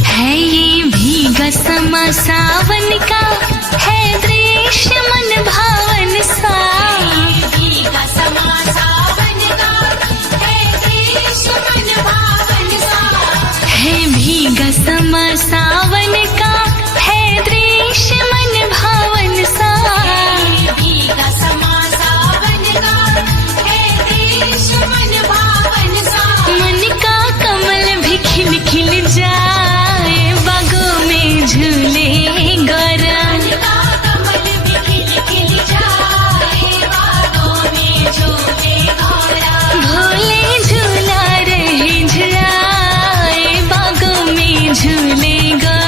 है ये भीगा समा सावन का, है दृश्य मन भावन सा। भीगा समा सावन का, है दृश्य मन भावन सा। है भीगा समा सावन का, है दृश्य मन भावन सा। भीगा समा सावन का, है दृश्य मन भावन सा। मन का कमल भी खिल खिल जाए, बागों में झूले गौरा। का कमल भी खिल खिल जाए, बागों में झूले गौरा। भोले झूला रहे झुलाए, बागों में झूले गौरा।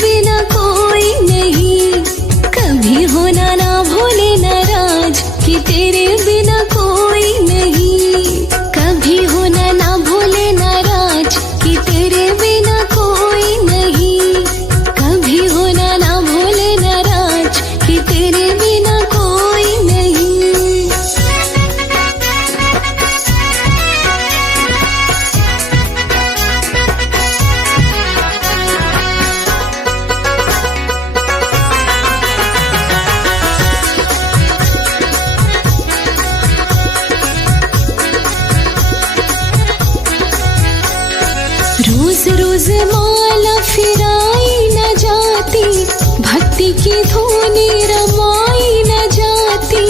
बिना कोई नहीं, कभी होना ना भूले नाराज कि तेरे बिना कोई नहीं, कभी होना ना भूले नाराज कि तेरे बिना कोई नहीं, कभी होना ना भूले नाराज कि तेरे बिना कोई नहीं। रोज रोज माला फिराई न जाती, भक्ति की धुनी रमाई न जाती,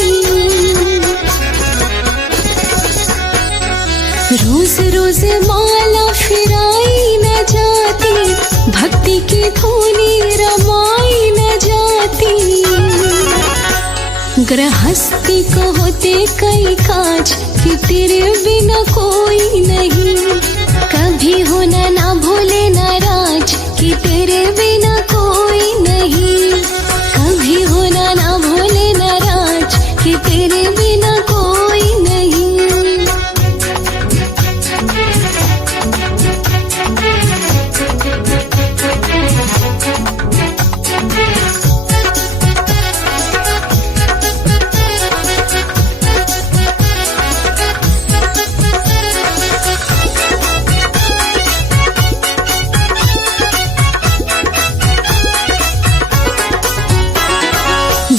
रोज रोज माला फिराई न जाती, भक्ति की धुनी रमाई न जाती। गृहस्थी को होते कई काज कि तेरे बिना कोई नहीं, कभी होना ना भूले नाराज कि तेरे बिना कोई नहीं, कभी होना ना भूले नाराज कि तेरे बिना कोई नहीं।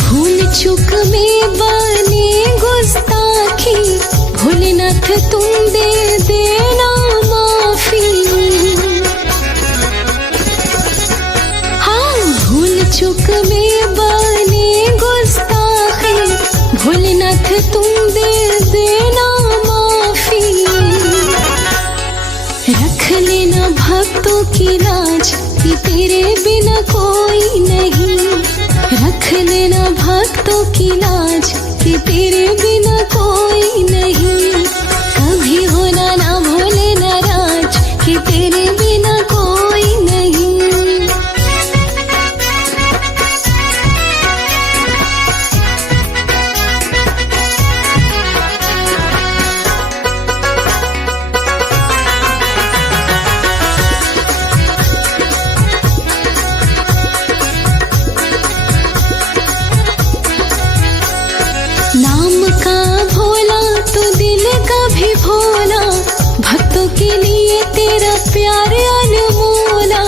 भूल चूक में बने गुस्ताखी, भोलेनाथ तुम दे देना माफी। हाँ, भूल चूक में बने गुस्ताखी, भोलेनाथ तुम दे देना माफी। रख लेना भक्तों की लाज कि तेरे बिना कोई नहीं, रख लेना भक्तों की लाज कि तेरे बिना कोई नहीं, कभी होना ना भूले नाराज कि तेरे बिना कोई नहीं। नाम का भोला तो दिल का भी भोला, भक्तों के लिए तेरा प्यार अनमोला।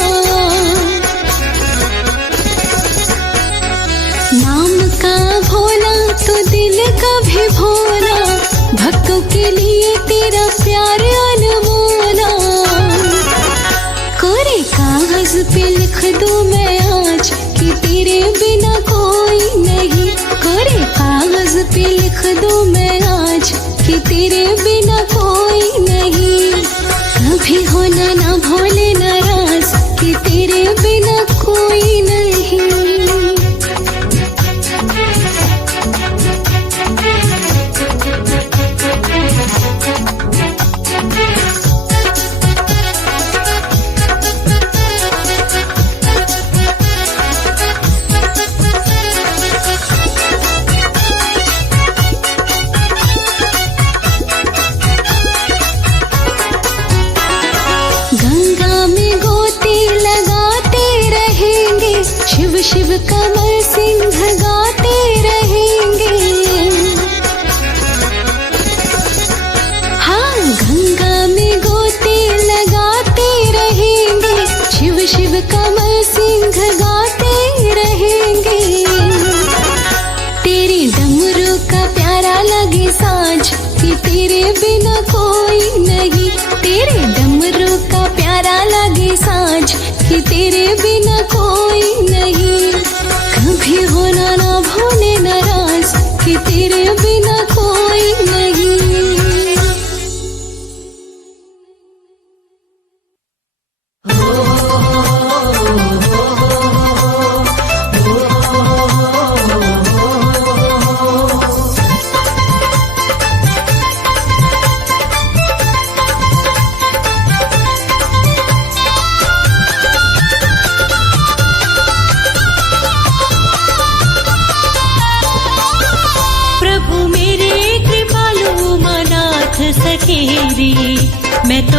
नाम का भोला तो दिल का भी भोला, भक्तों के लिए तेरा प्यार अनमोला। कोरे कागज पे लिख दूं मैं आज कि तेरे बिना कोई नहीं, कोरे कागज पे लिख दूं मैं आज कि तेरे बिना कोई नहीं, कभी होना ना भूले नाराज कि तेरे बिना कोई नहीं। गंगा में गोते लगाते रहेंगे, शिव शिव कमल सिंह गाते रहेंगे। हाँ, गंगा में गोते लगाते रहेंगे, शिव शिव कमल सिंह गाते रहेंगे। तेरे डमरू का प्यारा लगे साज कि तेरे बिना कोई नहीं, तेरे डमरू का प्यारा लगे साज कि तेरे बिना कोई नहीं, कभी होना ना भूले ना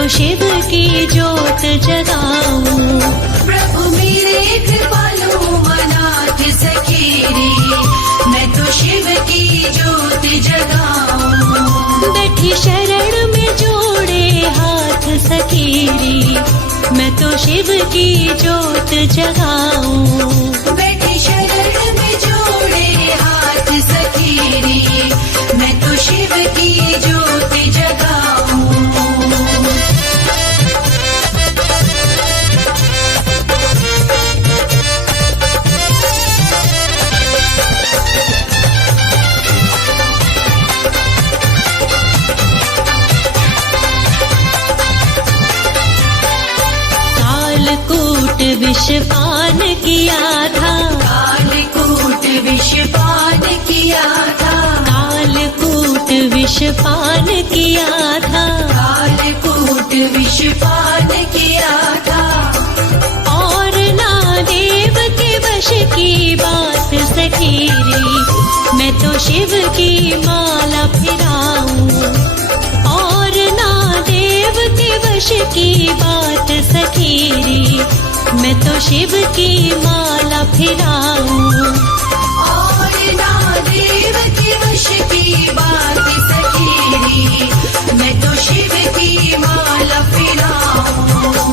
शिव की ज्योत जगाऊं। प्रभु मेरे कृपालु अनाथ सखीरी, मैं तो शिव की ज्योत जगाऊं। बैठी शरण में जोड़े हाथ सखीरी, मैं तो शिव की ज्योत जगाऊं। बैठी शरण में जोड़े हाथ सखीरी, मैं तो शिव की ज्योत जगाऊं। कालकूट विष पान किया था, कालकूट विष पान किया था, कालकूट विष पान किया था, कालकूट विष पान किया था। और ना देव के वश की बात सखीरी, मैं तो शिव की माला फिराऊं। और ना देव के वश की बात सखीरी, मैं तो शिव की माला फिराऊं। और ना देव के वश की बात सखीरी, मैं तो शिव की माला फिराऊं।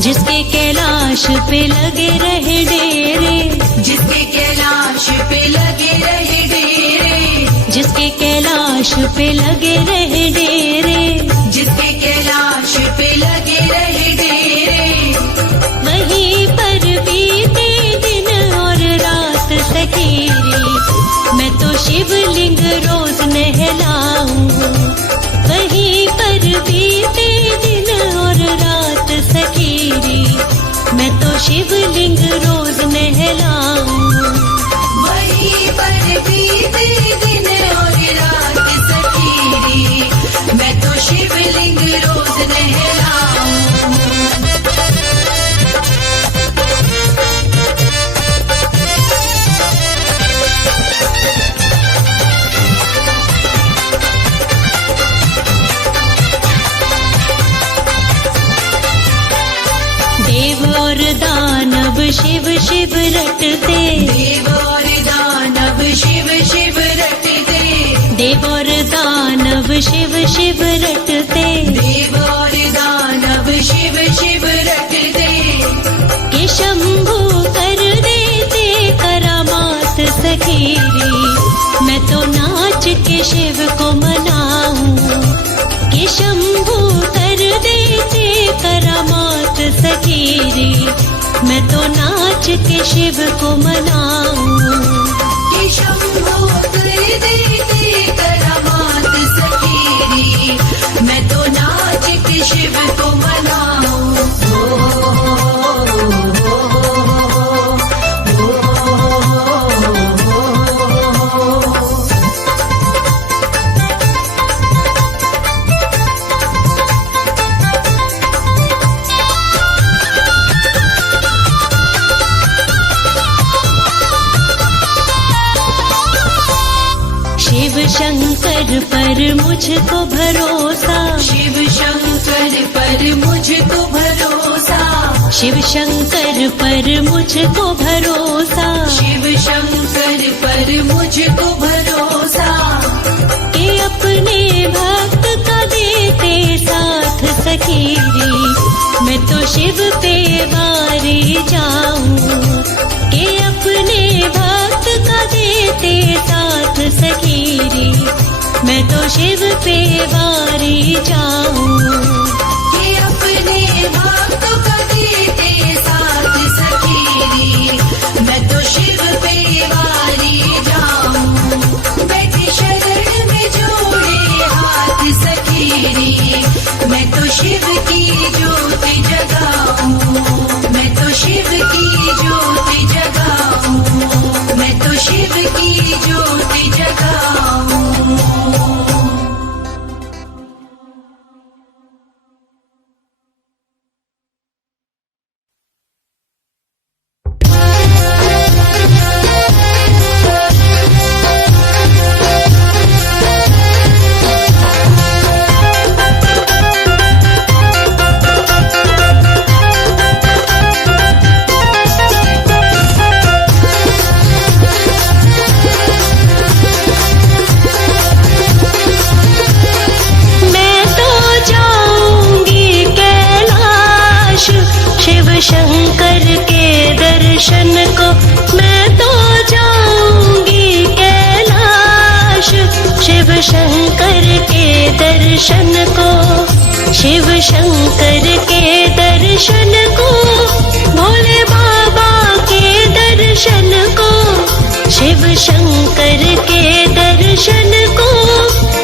जिसके कैलाश पे लगे रहे डेरे, जिसके कैलाश पे लगे रहे डेरे, जिसके कैलाश पे लगे रहे डेरे, जिसके कैलाश पे लगे रहे डेरे, वहीं पर बीते दिन और रात सखीरी, मैं तो शिवलिंग रोज नहलाऊं। वहीं पर बीते दिन और रात सखीरी, मैं तो शिवलिंग रोज नहलाऊं। वहीं पर बीते दिन और रात सखीरी, मैं तो शिवलिंग रोज नहलाऊं। देव और दानव शिव शिव रटते, देव और दानव शिव शिव रटते, देव और दानव शिव शिव रटते, देव और दानव शिव शिव रटते, कि शंभु कर देते करामात सखीरी, मैं तो नाच के शिव को मनाऊं। कि शंभु कर देते करामात सखीरी, मैं तो नाच के शिव को मनाऊं। कि शंभो कर देते करामात सखीरी, मैं तो नाच के शिव को मनाऊं। शिव शंकर पर मुझको भरोसा, शिव शंकर पर मुझको भरोसा, शिव शंकर पर मुझको भरोसा, शिव शंकर पर मुझको भरोसा, कि अपने भक्त का देते साथ सखीरी, मैं तो शिव पे वारी जाऊं। कि अपने भक्त का देते साथ सखीरी, मैं तो शिव पे वारी जाऊं। कि अपने भक्त का देते साथ सखीरी, मैं तो शिव पे वारी जाऊं। बैठी शरण में जोड़े हाथ सखीरी, मैं तो शिव की ज्योत जगाऊं, मैं तो शिव की ज्योत जगाऊं। शिव की ज्योति जगाऊं। शंकर के दर्शन को मैं तो जाऊंगी कैलाश। शिव शंकर के दर्शन को, शिव शंकर के दर्शन को, भोले बाबा के दर्शन को। शिव शंकर के दर्शन को,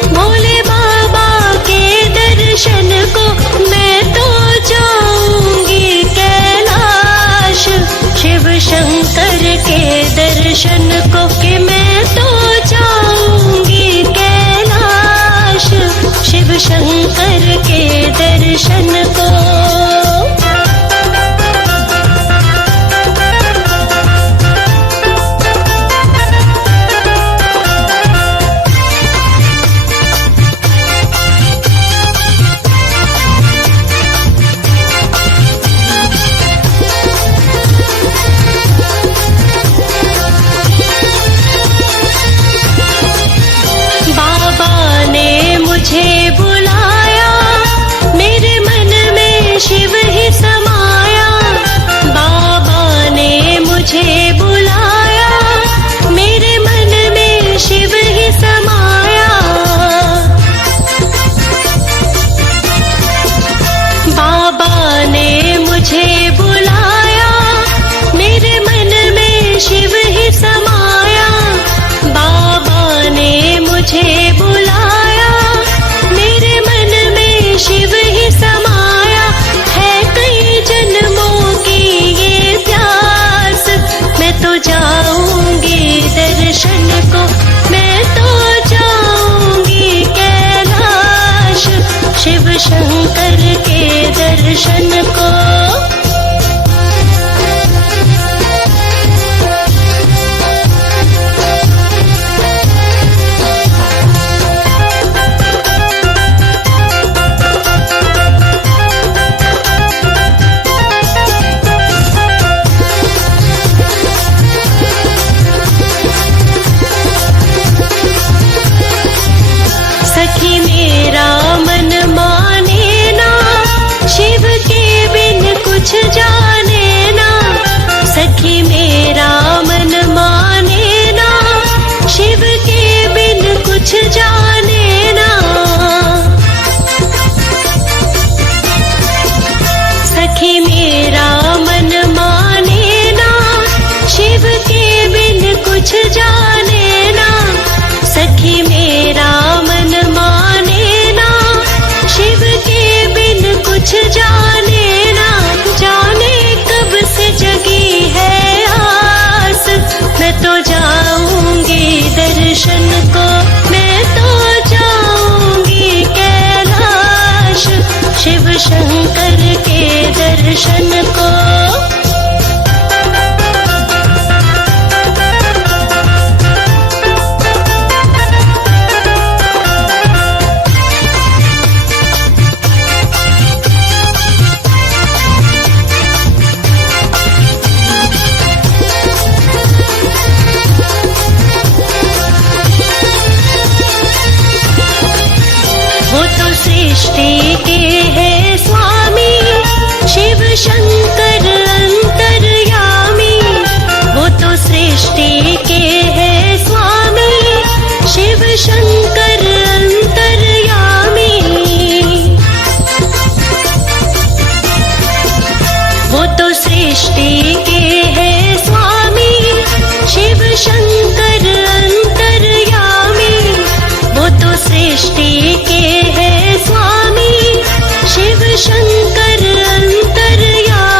भोले बाबा के दर्शन को मैं तो जाऊंगी कैलाश। शिव शंकर के दर्शन को कि मैं तो जाऊंगी कैलाश। शिव शंकर के दर्शन को। मुझे बुलाया, मेरे मन में शिव ही समाया। बाबा ने मुझे बुलाया, मेरे मन में शिव ही समाया। बाबा ने मुझे बुलाया, मेरे मन में शिव ही समाया। बाबा ने मुझे बुलाया, मेरे मन में शिव ही समाया। है कई जन्मों की ये प्यास, मैं तो जाऊंगी दर्शन को, मैं तो जाऊंगी कैलाश। शिव शंकर के दर्शन को। सखी मेरा मन माने ना, शिव के बिन कुछ जाने ना। सखी मेरा मन माने ना, शिव के बिन कुछ जाने ना। सखी मेरा मन माने ना, शिव के बिन कुछ जाने ना। सखी मेरा मन माने ना, शिव के बिन कुछ जाने ना। जाने कब से जगी है आस, मैं तो जाऊंगी दर्शन को, मैं तो जाऊंगी कैलाश। शिव शंकर के दर्शन को। वो तो सृष्टि के है स्वामी, शिव शंकर अंतर्यामी। वो तो सृष्टि के है स्वामी, शिव शंकर अंतर्यामी। वो तो सृष्टि के है स्वामी, शिव शंकर अंतर्यामी। वो तो सृष्टि के है स्वामी, शिव शंकर अंतर्यामी।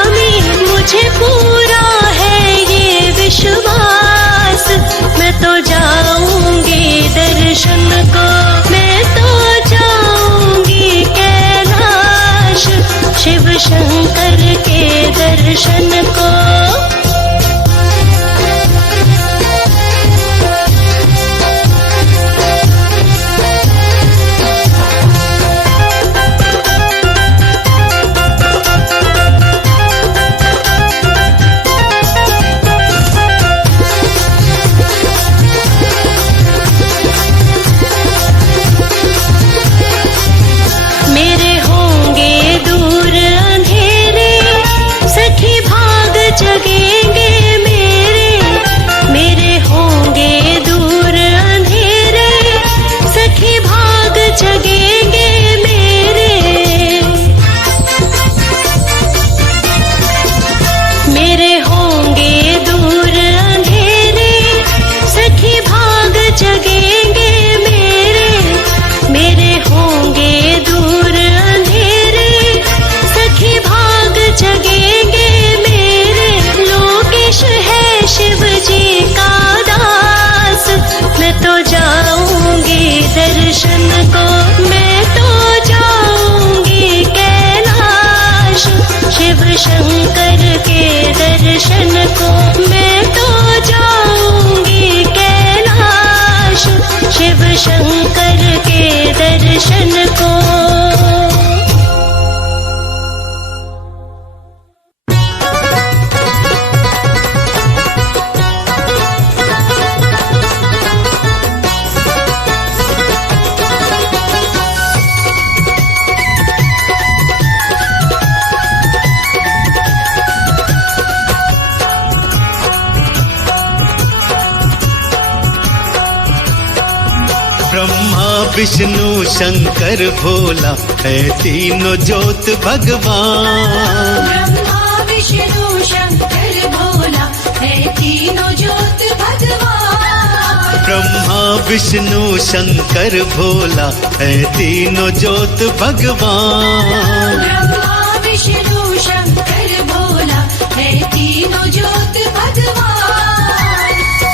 ब्रह्मा विष्णु शंकर भोला है तीनों ज्योत भगवान। ब्रह्मा विष्णु शंकर भोला है तीनों ज्योत भगवान। ब्रह्मा विष्णु शंकर भोला है तीनों ज्योत भगवान। ब्रह्मा विष्णु शंकर भोला है तीनों ज्योत भगवान।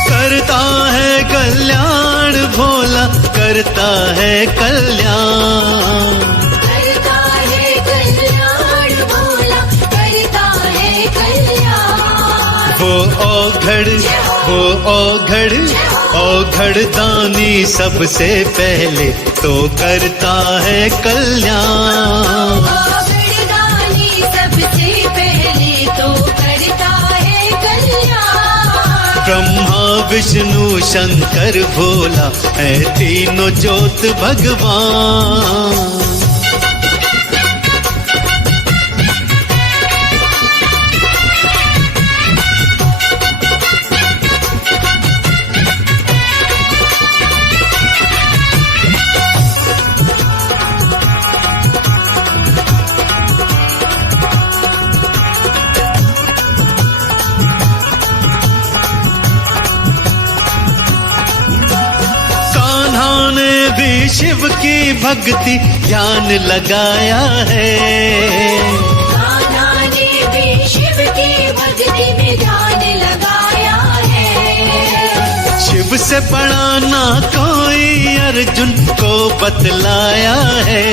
करता है कल्याण भोला, करता है कल्याण। करता है कल्याण भोला, करता है कल्याण। वो औघड़ दानी सबसे पहले तो करता है कल्याण। औघड़दानी सबसे पहले तो करता है कल्याण। ब्रह्मा विष्णु शंकर भोला है तीनों ज्योत भगवान। भी शिव की भक्ति ध्यान लगाया है। कान्हा ने भी शिव की भक्ति में ध्यान लगाया है। शिव से बड़ा ना कोई अर्जुन को बतलाया है।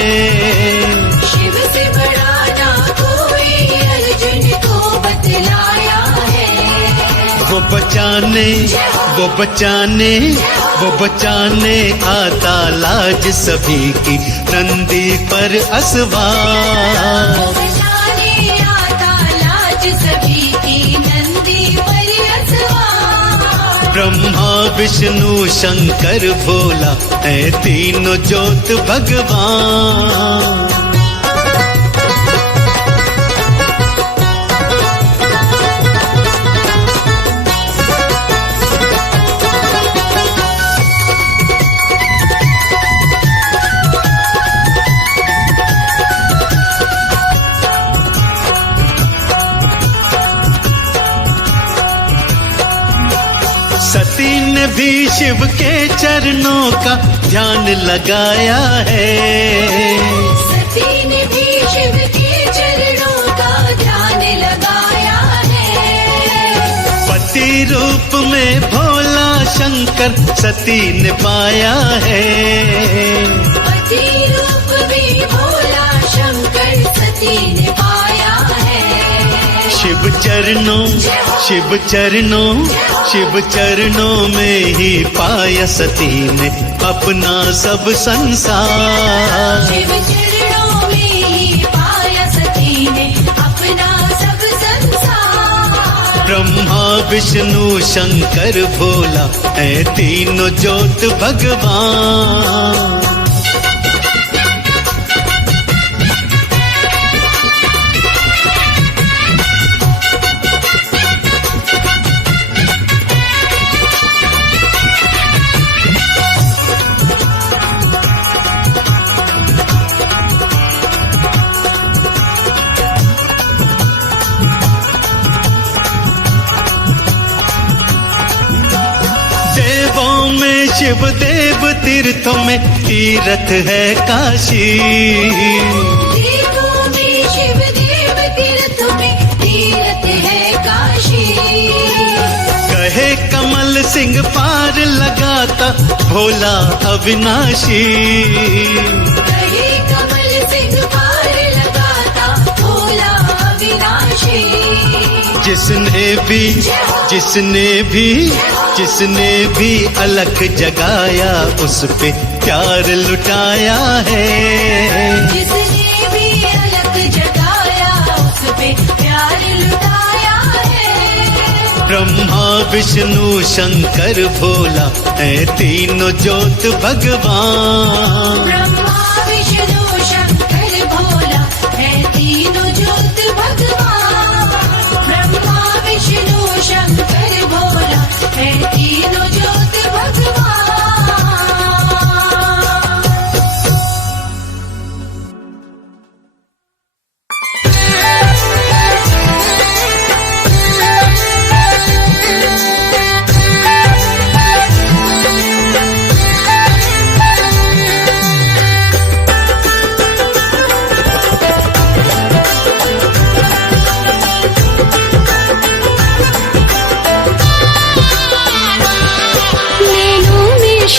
शिव से बड़ा ना कोई अर्जुन को बतलाया है। वो बचाने आता लाज सभी की नंदी पर असवार। वो बचाने आता लाज सभी की नंदी पर असवार। ब्रह्मा विष्णु शंकर भोला है तीनों ज्योत भगवान। सती ने भी शिव के चरणों का ध्यान लगाया है। सती ने भी शिव के चरणों का ध्यान लगाया है। पति रूप में भोला शंकर सती ने पाया है। पति रूप में भोला शंकर सती ने पाया है। शिव चरणों में ही पाया सती ने अपना सब संसार। शिव चरणों में ही पाया सती ने अपना सब संसार। ब्रह्मा विष्णु शंकर भोला है तीनों ज्योत भगवान। शिव देव तीर्थों में तीर्थ है काशी। देवों में शिव देव तीर्थों में तीर्थ है काशी। कहे कमल सिंह पार लगाता भोला अविनाशी। कहे कमल सिंह पार लगाता भोला अविनाशी। जिसने भी अलख जगाया उस पे प्यार लुटाया है। जिसने भी अलख जगाया उस पे प्यार लुटाया है। ब्रह्मा विष्णु शंकर भोला है तीनों ज्योत भगवान। ब्रह्मा विष्णु शंकर भोला है तीनों ज्योत भगवान। ब्रह्मा विष्णु शंकर भोला है तीनों ज्योत भगवान।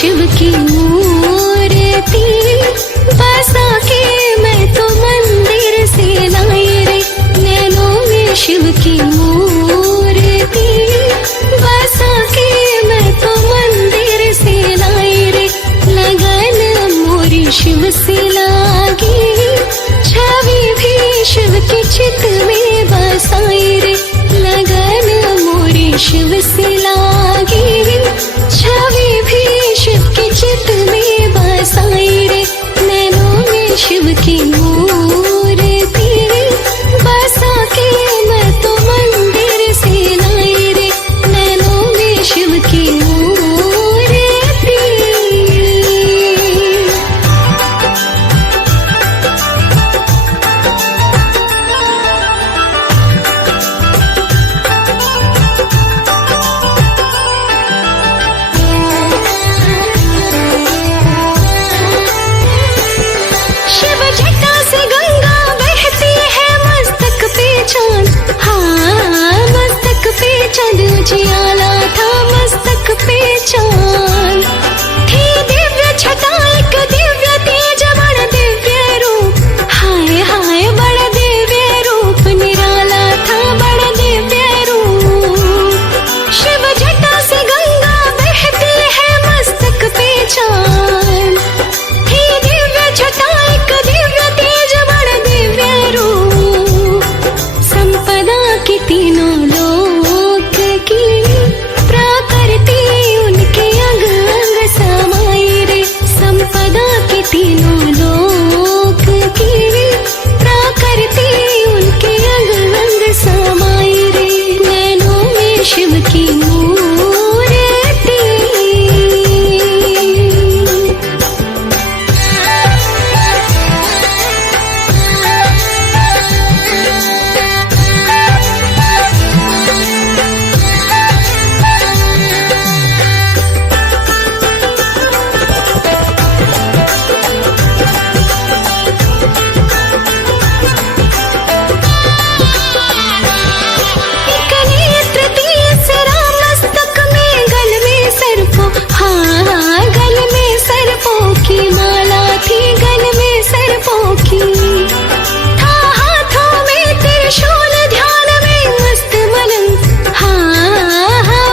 शिव की मूर्ति बसा के मैं तो मंदिर से लाई रे। नैनों में शिव की मूर्ति बसा के मैं तो मंदिर से लाई रे। लगन मोरी शिव से लागी, छवि भी शिव के चित में बसाई रे। लगन मोरी शिव से लागी, छवि भी शिव के चित में बसाई रे। नैनों में शिव की मूर्ति बसा के मैं तो मंदिर से लाई रे। नैनों में शिव की मूर्ति। शिव जटा से गंगा बहती है, मस्तक पे चांद, हाँ मस्तक पे चांद उजियाला था, मस्तक पे चांद थी। दिव्य छटा एक दिव्य तेज बड़ा दिव्य रूप, हाय हाय बड़ा दिव्य रूप निराला था, बड़ा दिव्य रूप। शिव जटा से गंगा बहती है, मस्तक पे चांद थी। दिव्य छटा एक दिव्य तेज बड़ा दिव्य रूप। संपदा की तीनों लोक की प्रकृति उनके अंग अंग समाई रे। संपदा की तीनों लोक की प्रकृति उनके अंग अंग समाई रे। नैनों में शिव की मूर्ति। एक नेत्र तीसरा मस्तक में, गल में सर्पों, हाँ गल में सर्पों की माला थी, गल में सर्पों की। था हाथों में त्रिशूल, ध्यान में मस्त मलंग, हाँ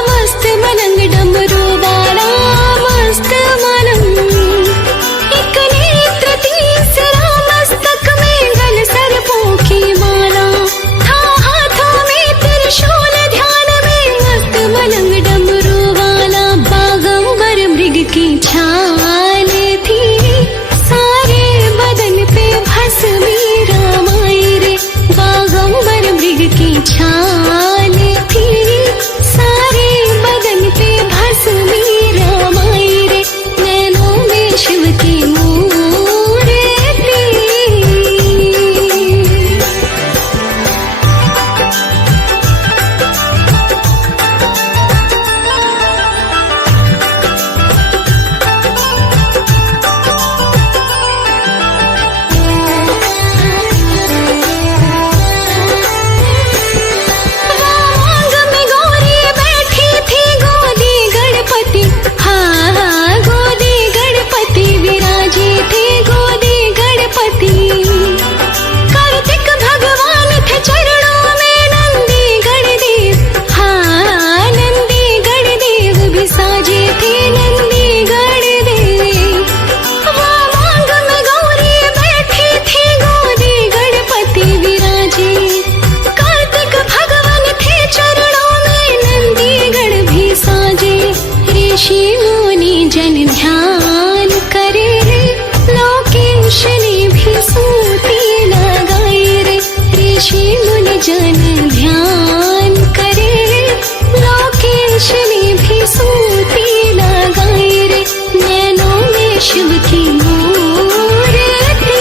मस्त मलंग डमरू वाला मस्त मलंग। एक नेत्र तीसरा मस्तक में, गल सर्पों की माला, था हाथों में त्रिशूल, ध्यान में मस्त मलंग डमरू वाला। बागंबर मृग की छाल थी, सारे बदन पे भस्मी रामाई रे। बागंबर मृग की छाल थी, सारे बदन पे भस्मी रामाई रे। नैनों में शिव की मूर्ति। वांग में गौरी बैठी थी, गोदी गणपति, हाँ गोदी गणपति विराजे थे, गोदी गणपति। कार्तिक भगवान थे चरणों में, नंदी गणदेव, हाँ नंदी गणदेव भी साजे थे, नंदी गणदेव। वांग में गौरी बैठी थी, गोदी गणपति विराजे। कार्तिक भगवान थे चरणों में, नंदी गण भी साजे। ऋषि मुनि जन ध्यान करे रे, लोकेश ने भी सूती लगाई रे। ऋषि मुनि जन ध्यान करे रे, लोकेश ने भी सूती लगाई रे। नैनों में शिव की मूर्ति।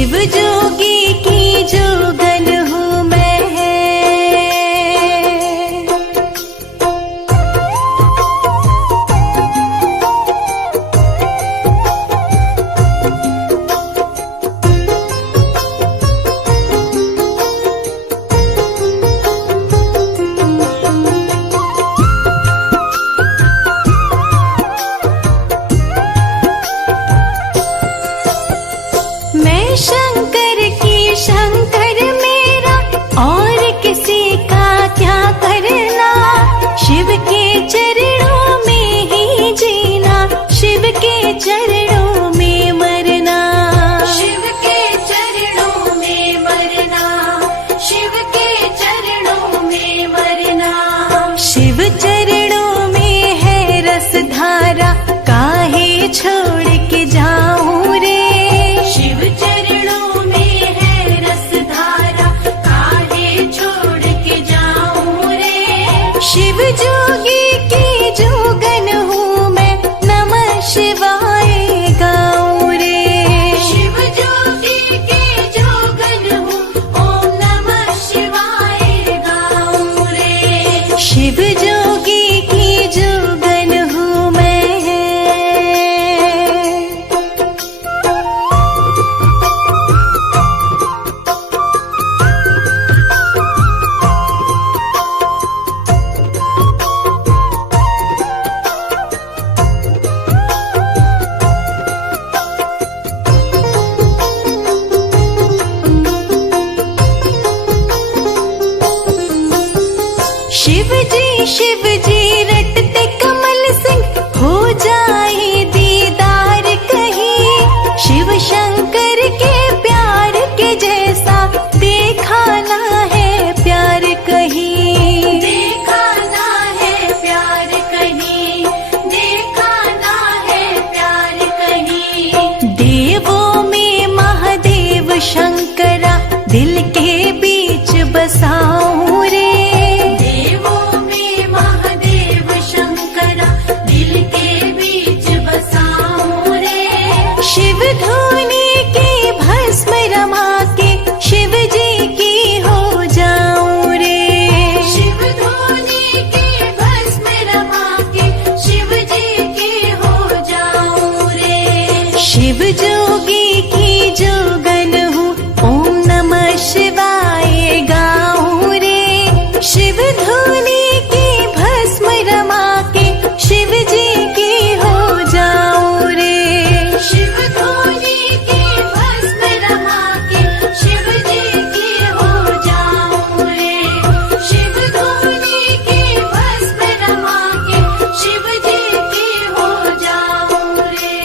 शिव जोगी की जोगन हूँ मैं। मैं शंकर की शंकर मेरा और किसी का क्या करना। शिव के चरणों में ही जीना, शिव के चरणों में मरना। शिव के चरणों में मरना, शिव के चरणों में मरना। शिव चरणों में है रस धारा, काहे छोड़ के जाऊं रे। शिव चरणों में है रस धारा, काहे छोड़ के जाऊं रे। शिव जोगी की जोगन हूँ मैं, नमः शिवाय गाऊं रे। शिव जोगी के जोगन हूँ, ओम नमः शिवाय गाऊं रे। शिव जोगी की जोगन हूँ मैं। शिव जी रटते कमल सिंह, हो जाए दीदार कहीं। शिव शंकर के प्यार के जैसा देखा ना है प्यार कहीं। देखा ना है प्यार कहीं, देखा ना है प्यार कहीं। देवों में महादेव शंकरा, दिल के बीच बसाऊं रे। देवों में महादेव शंकरा, दिल के बीच बसाऊं रे। शिव धुनी की भस्म रमा के, शिव जी की हो जाऊं रे। शिव धुनी की भस्म रमा के, शिव जी की हो जाऊं रे। शिव जोगी की जोगन हूँ, ओम नमः शिवाय गाऊं रे। शिव धुनी की भस्म रमा के, शिव जी की हो जाऊं रे। शिव धुनी की भस्म रमा के, शिव जी की हो जाऊं रे। शिव धुनी की भस्म रमा के, शिव जी की हो जाऊं रे।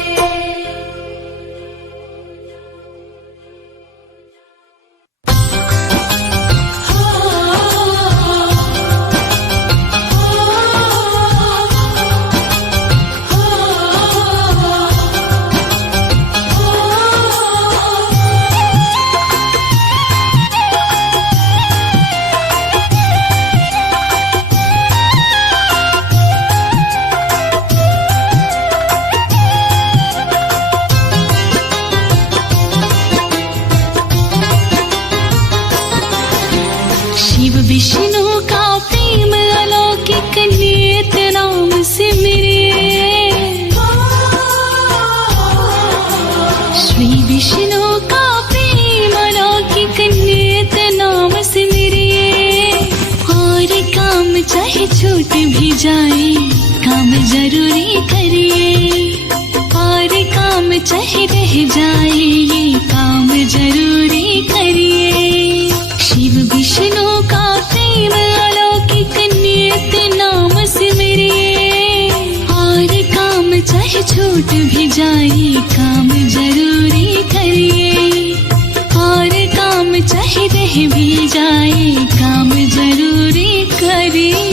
शिव विष्णु का प्रेम अलौकिक नियत नाम से मेरे। श्री विष्णु का प्रेम अलौकिक नियत नाम से मेरे। और काम चाहे छूट भी जाए, काम जरूरी करिए। और काम चाहे रह जाए, ये काम जरूरी करिए। शिव विष्णु का प्रेम अलौकिक नियत नाम से मेरे। और काम चाहे छूट भी जाए, काम जरूरी करिए। और काम चाहे रह भी जाए, काम जरूरी करिए।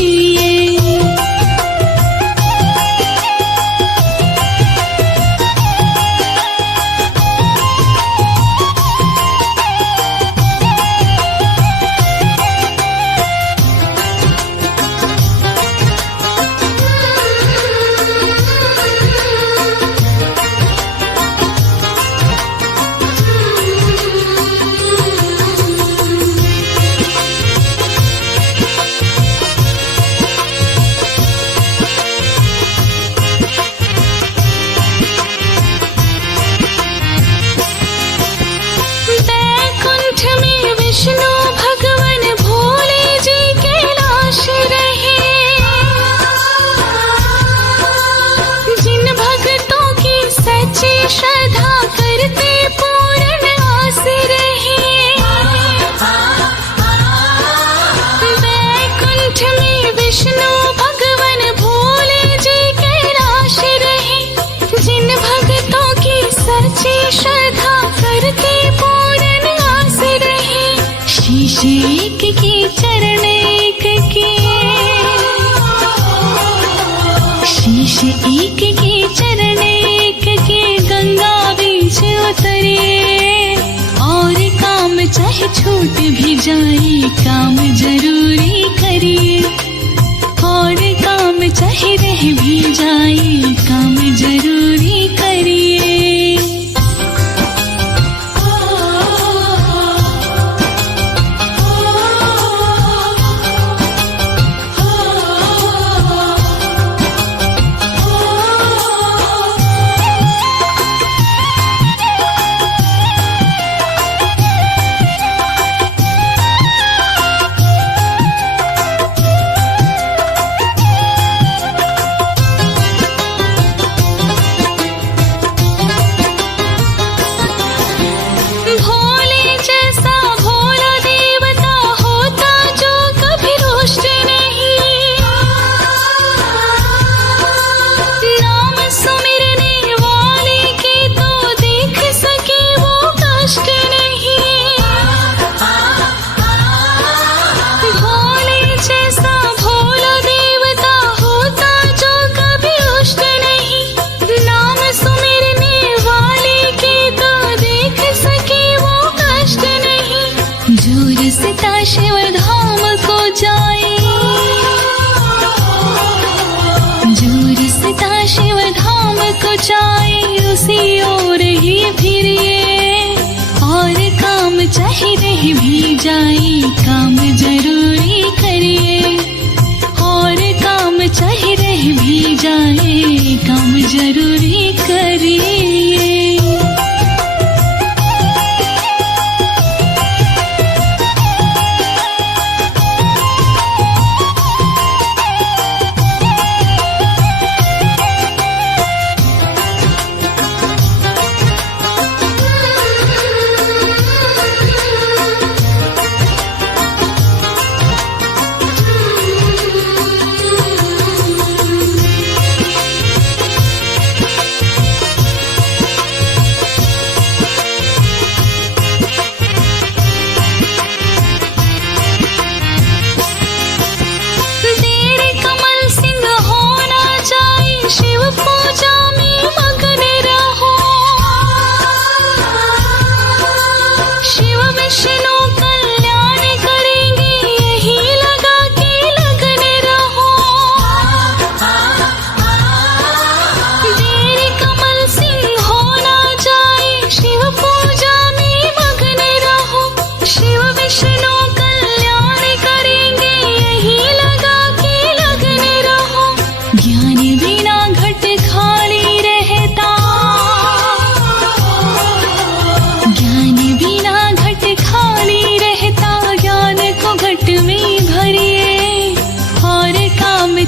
शीश एक की चरण एक के, शीश एक की चरण एक के गंगा बीच उतरिए। और काम चाहे छूट भी जाए काम जरूरी करिए, और काम चाहे रह भी जाए काम जरूरी करिए। शिव धाम को जाए, जो रिश्ता शिव धाम को जाए उसी ओर ही फिरिए। और काम चाहे रह भी जाए काम जरूरी करिए, और काम चाहे रह भी जाए काम जरूरी करिए।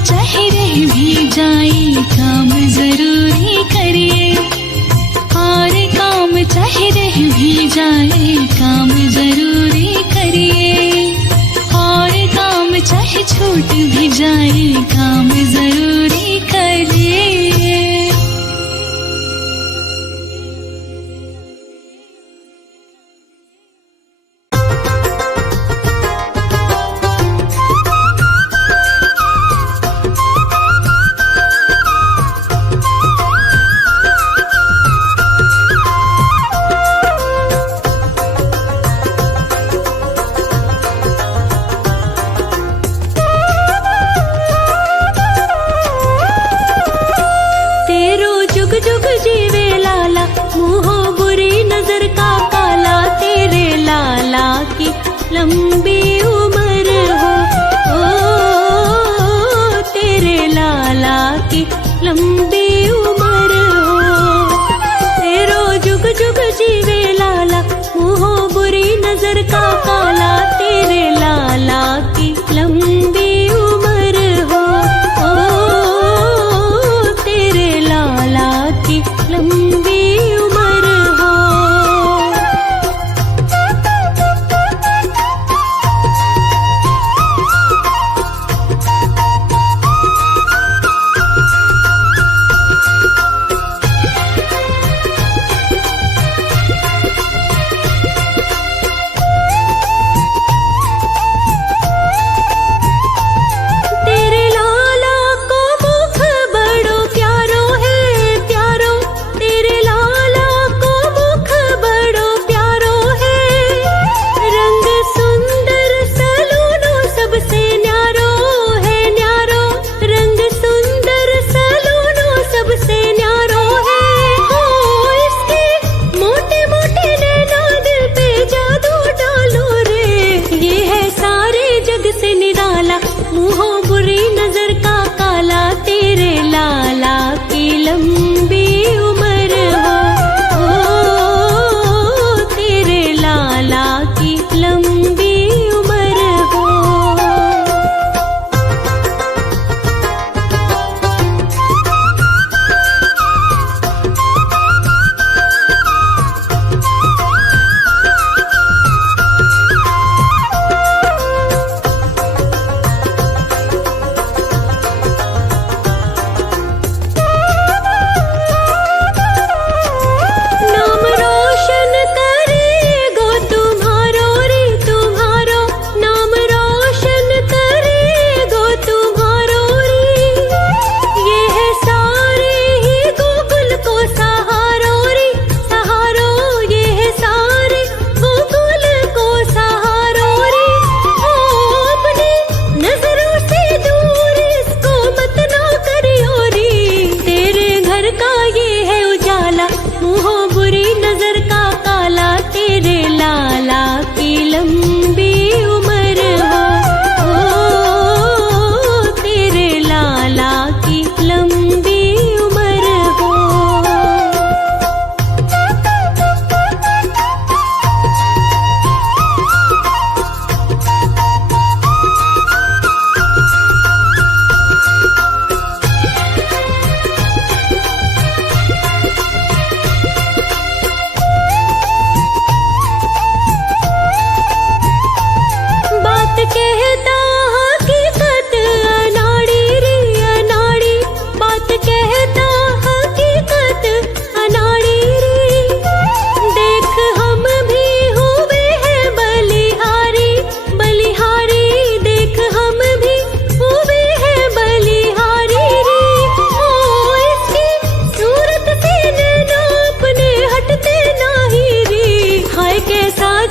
चाहे रह भी जाए काम जरूरी करिए, और काम चाहे रह भी जाए काम जरूरी करिए, और काम चाहे छूट भी जाए काम जरूरी करिए। लंबी उम्र हो, ओ तेरे लाला की लंबी उम्र हो। तेरो जुग जुग जीवे लाला, मुँहो बुरी नजर का काला। तेरे लाला की लंबी उम्र हो, ओ तेरे लाला की लंबी उम्र हो।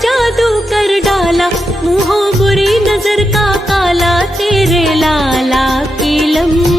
जादू कर डाला, मुँहों बुरी नजर का काला, तेरे लाला की लंबी